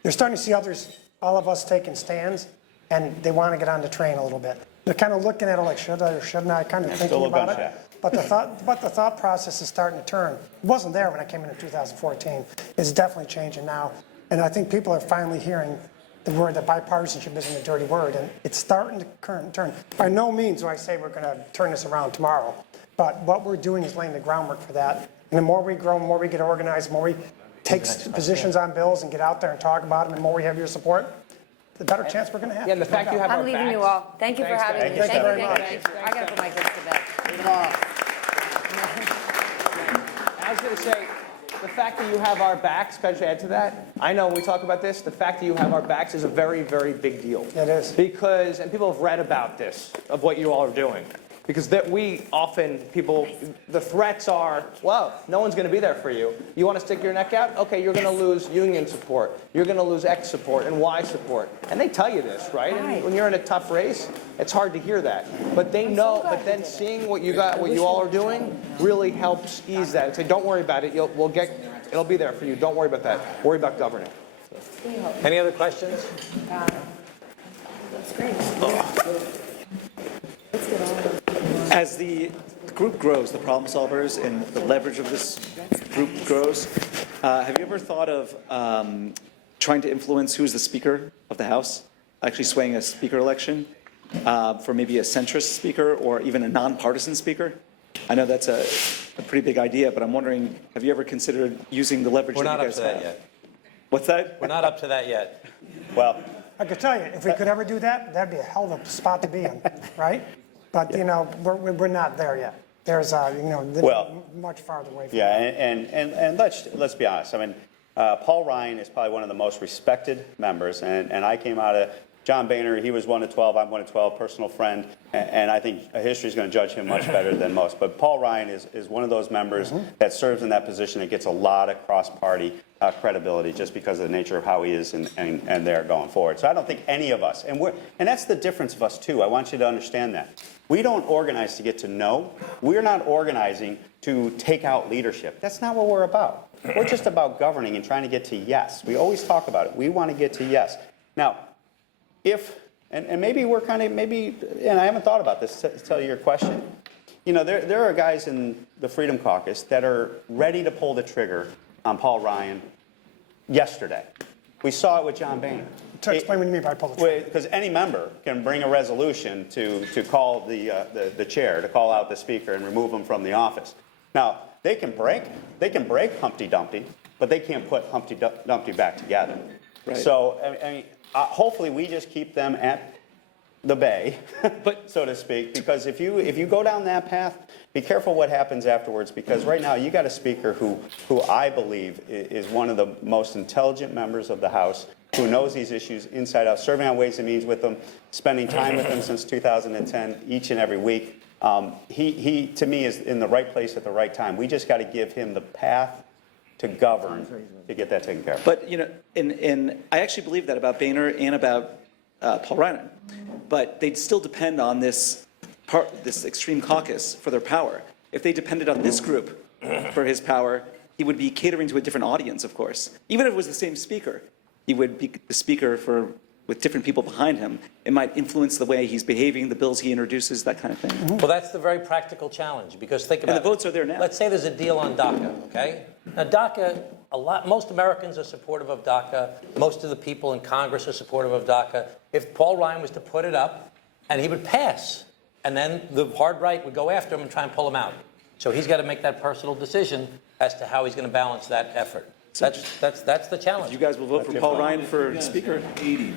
they're starting to see all of us taking stands, and they want to get on the train a little bit. They're kind of looking at it like, should I or shouldn't I, kind of thinking about it. But the thought process is starting to turn. It wasn't there when I came in 2014. It's definitely changing now. And I think people are finally hearing the word that bipartisanship isn't a dirty word, and it's starting to turn. By no means do I say we're going to turn this around tomorrow, but what we're doing is laying the groundwork for that. And the more we grow, the more we get organized, the more we take positions on bills and get out there and talk about them, and the more we have your support, the better chance we're going to have. Yeah, and the fact you have our I'm leaving backs. you all. Thank you for Thanks, having me. Thank you very Thank much. you. I got to put my kids to bed. I was going to say, the fact that you have our backs, can I just add to that? I know when we talk about this, the fact that you have our backs is a very, very big deal. It is. Because, and people have read about this, of what you all are doing. Because the threats are, well, no one's going to be there for you. You want to stick your neck out? Okay, you're going to lose union support. You're going to lose X support and Y support. And they tell you this, right? And when you're in a tough race, it's hard to hear that. But they know, but then seeing what you all are doing really helps ease that. Say, don't worry about it. It'll be there for you. Don't worry about that. Worry about governing. Any other questions? That's great. As the group grows, the problem solvers, and the leverage of this group grows, have you ever thought of trying to influence who's the Speaker of the House, actually swaying a Speaker election for maybe a centrist Speaker or even a nonpartisan Speaker? I know that's a pretty big idea, but I'm wondering, have you ever considered using the leverage We're that not you up guys to that have? yet. What's that? We're not up to that yet. Well, I could tell you, if we could ever do that, that'd be a hell of a spot to be in, right? But, we're not there yet. There's, much farther away from yeah, that. and let's be honest. I mean, Paul Ryan is probably one of the most respected members, and I came out of John Boehner, he was 1 of 12, I'm 1 of 12, personal friend, and I think history is going to judge him much better than most. But Paul Ryan is one of those members that serves in that position that gets a lot of cross-party credibility just because of the nature of how he is and they're going forward. So I don't think any of us, and that's the difference of us too. I want you to understand that. We don't organize to get to know. We're not organizing to take out leadership. That's not what we're about. We're just about governing and trying to get to yes. We always talk about it. We want to get to yes. Now, and maybe we're kind of, and I haven't thought about this to tell you your question. You know, there are guys in the Freedom Caucus that are ready to pull the trigger on Paul Ryan yesterday. We saw it with John Boehner. To explain what you mean by pull the trigger. Because any member can bring a resolution to call the chair, to call out the speaker and remove him from the office. Now, they can break Humpty Dumpty, but they can't put Humpty Dumpty back together. Right. So, I mean, hopefully we just keep them at the bay, so to speak, because if you go down that path, be careful what happens afterwards, because right now you got a speaker who I believe is one of the most intelligent members of the House, who knows these issues inside out, serving on Ways and Means with them, spending time with them since 2010, each and every week. He to me, is in the right place at the right time. We just got to give him the path to govern to get that taken care of. But, you know, and I actually believe that about Boehner and about Paul Ryan. But they'd still depend on this extreme caucus for their power. If they depended on this group for his power, he would be catering to a different audience, of course. Even if it was the same speaker, he would be the speaker with different people behind him. It might influence the way he's behaving, the bills he introduces, that kind of thing. Well, that's the very practical challenge, because think about it. And the votes are there now. Let's say there's a deal on DACA, okay? Now, DACA, most Americans are supportive of DACA. Most of the people in Congress are supportive of DACA. If Paul Ryan was to put it up, and he would pass, and then the hard right would go after him and try and pull him out. So he's got to make that personal decision as to how he's going to balance that effort. That's the challenge. You guys will vote for Paul Ryan for speaker? 80.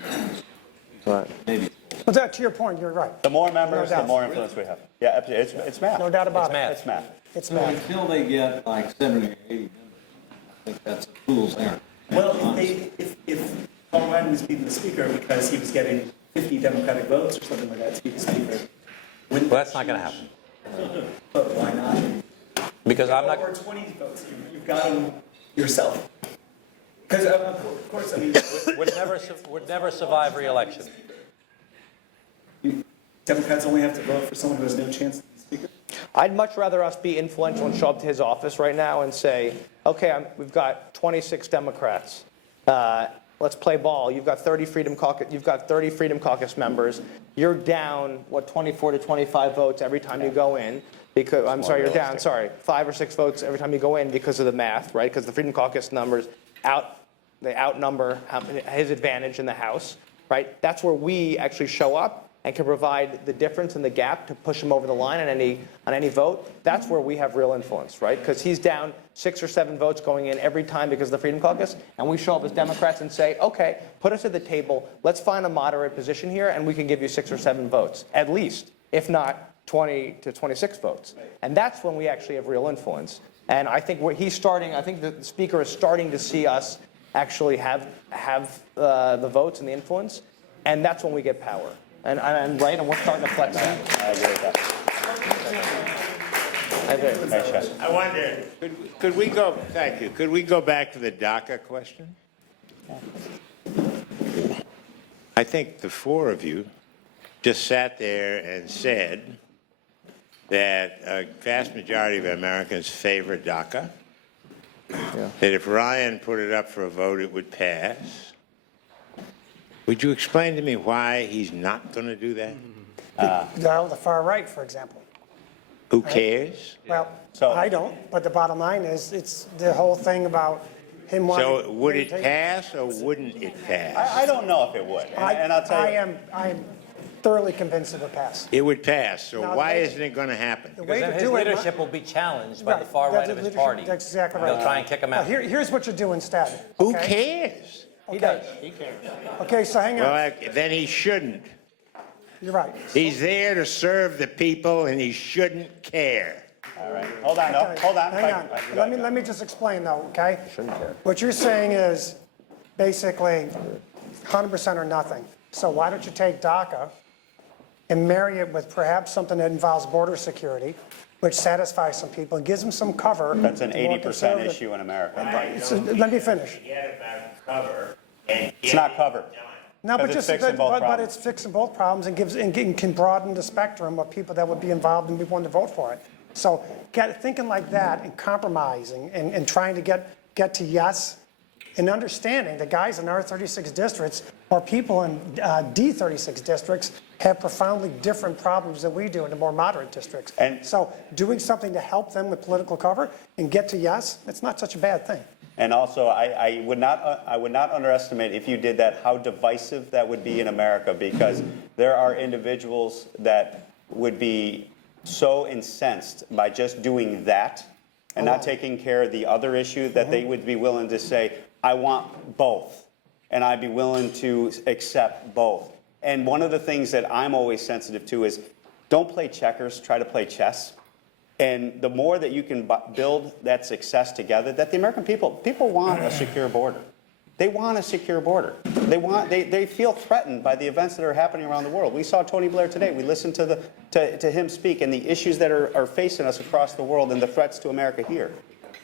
Right. Maybe. But that, to your point, you're right. The more members, No doubt. the more influence we have. Yeah, it's math. No doubt about it. It's math. It's So math. until they get like 70 or 80 members, I think that's a fool's errand. Well, if Paul Ryan was being the speaker because he was getting 50 Democratic votes or something like that to be the speaker. Well, that's not going to happen. But why not? Because I'm not... Or 20 votes, you've got him yourself. Because, of course, I mean... would never survive re-election. Democrats only have to vote for someone who has no chance to be speaker? I'd much rather us be influential and show up to his office right now and say, okay, we've got 26 Democrats. Let's play ball. You've got 30 Freedom Caucus members. You're down, 24 to 25 votes every time you go in. Because you're down, 5 or 6 votes every time you go in because of the math, right? Because the Freedom Caucus numbers outnumber his advantage in the House, right? That's where we actually show up and can provide the difference in the gap to push him over the line on any vote. That's where we have real influence, right? Because he's down 6 or 7 votes going in every time because of the Freedom Caucus, and we show up as Democrats and say, okay, put us at the table, let's find a moderate position here, and we can give you 6 or 7 votes, at least, if not 20 to 26 votes. And that's when we actually have real influence. And I think I think the speaker is starting to see us actually have the votes and the influence, and that's when we get power. And we're starting to flex that. I agree with that. Thanks, Chad. I wonder, could we go, thank you, could we go back to the DACA question? I think the 4 of you just sat there and said that a vast majority of Americans favor DACA, that if Ryan put it up for a vote, it would pass. Would you explain to me why he's not going to do that? The far right, for example. Who cares? Well, I don't, but the bottom line is, it's the whole thing about him wanting... So would it pass or wouldn't it pass? I don't know if it would, and I'll tell you. I am thoroughly convinced it would pass. It would pass, so Now, why isn't it going to happen? The way Because then to his do it... leadership will be challenged by the Right, far right of his leadership, party. That's exactly right. They'll try and kick him Now, out. here's what you do instead. Who Okay? cares? He does. Okay, so hang on. Well, then he shouldn't. You're right. He's there to serve the people, and he shouldn't care. All right, hold on, no, hold on. Hang on. Let me just explain though, okay? What you're saying is basically 100% or nothing. So why don't you take DACA and marry it with perhaps something that involves border security, which satisfies some people and gives them some cover. That's an to more 80% conservative- issue in America. Let me finish. It's not cover. No, but Because it's just, fixing both but problems. it's fixing both problems and can broaden the spectrum of people that would be involved and be willing to vote for it. So thinking like that and compromising and trying to get to yes, and understanding the guys in R36 districts or people in D36 districts have profoundly different problems than we do in the more moderate districts. And- so doing something to help them with political cover and get to yes, it's not such a bad thing. And also, I would not underestimate, if you did that, how divisive that would be in America, because there are individuals that would be so incensed by just doing that and not taking care of the other issue that they would be willing to say, I want both, and I'd be willing to accept both. And one of the things that I'm always sensitive to is don't play checkers, try to play chess. And the more that you can build that success together, that the American people want a secure border. They want a secure border. They feel threatened by the events that are happening around the world. We saw Tony Blair today. We listened to him speak and the issues that are facing us across the world and the threats to America here.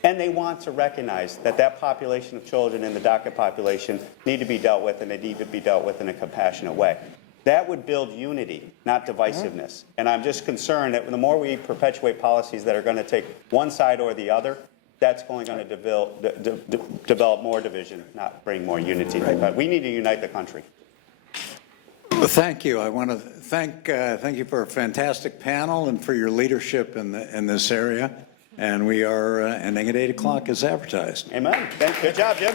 And they want to recognize that that population of children in the DACA population need to be dealt with, and they need to be dealt with in a compassionate way. That would build unity, not divisiveness. And I'm just concerned that the more we perpetuate policies that are going to take one side or the other, that's only going to develop more division, not bring more unity. But we need to unite the country. Well, thank you. I want to thank you for a fantastic panel and for your leadership in this area. And we are ending at 8 o'clock as advertised. Amen. Good job, Jim.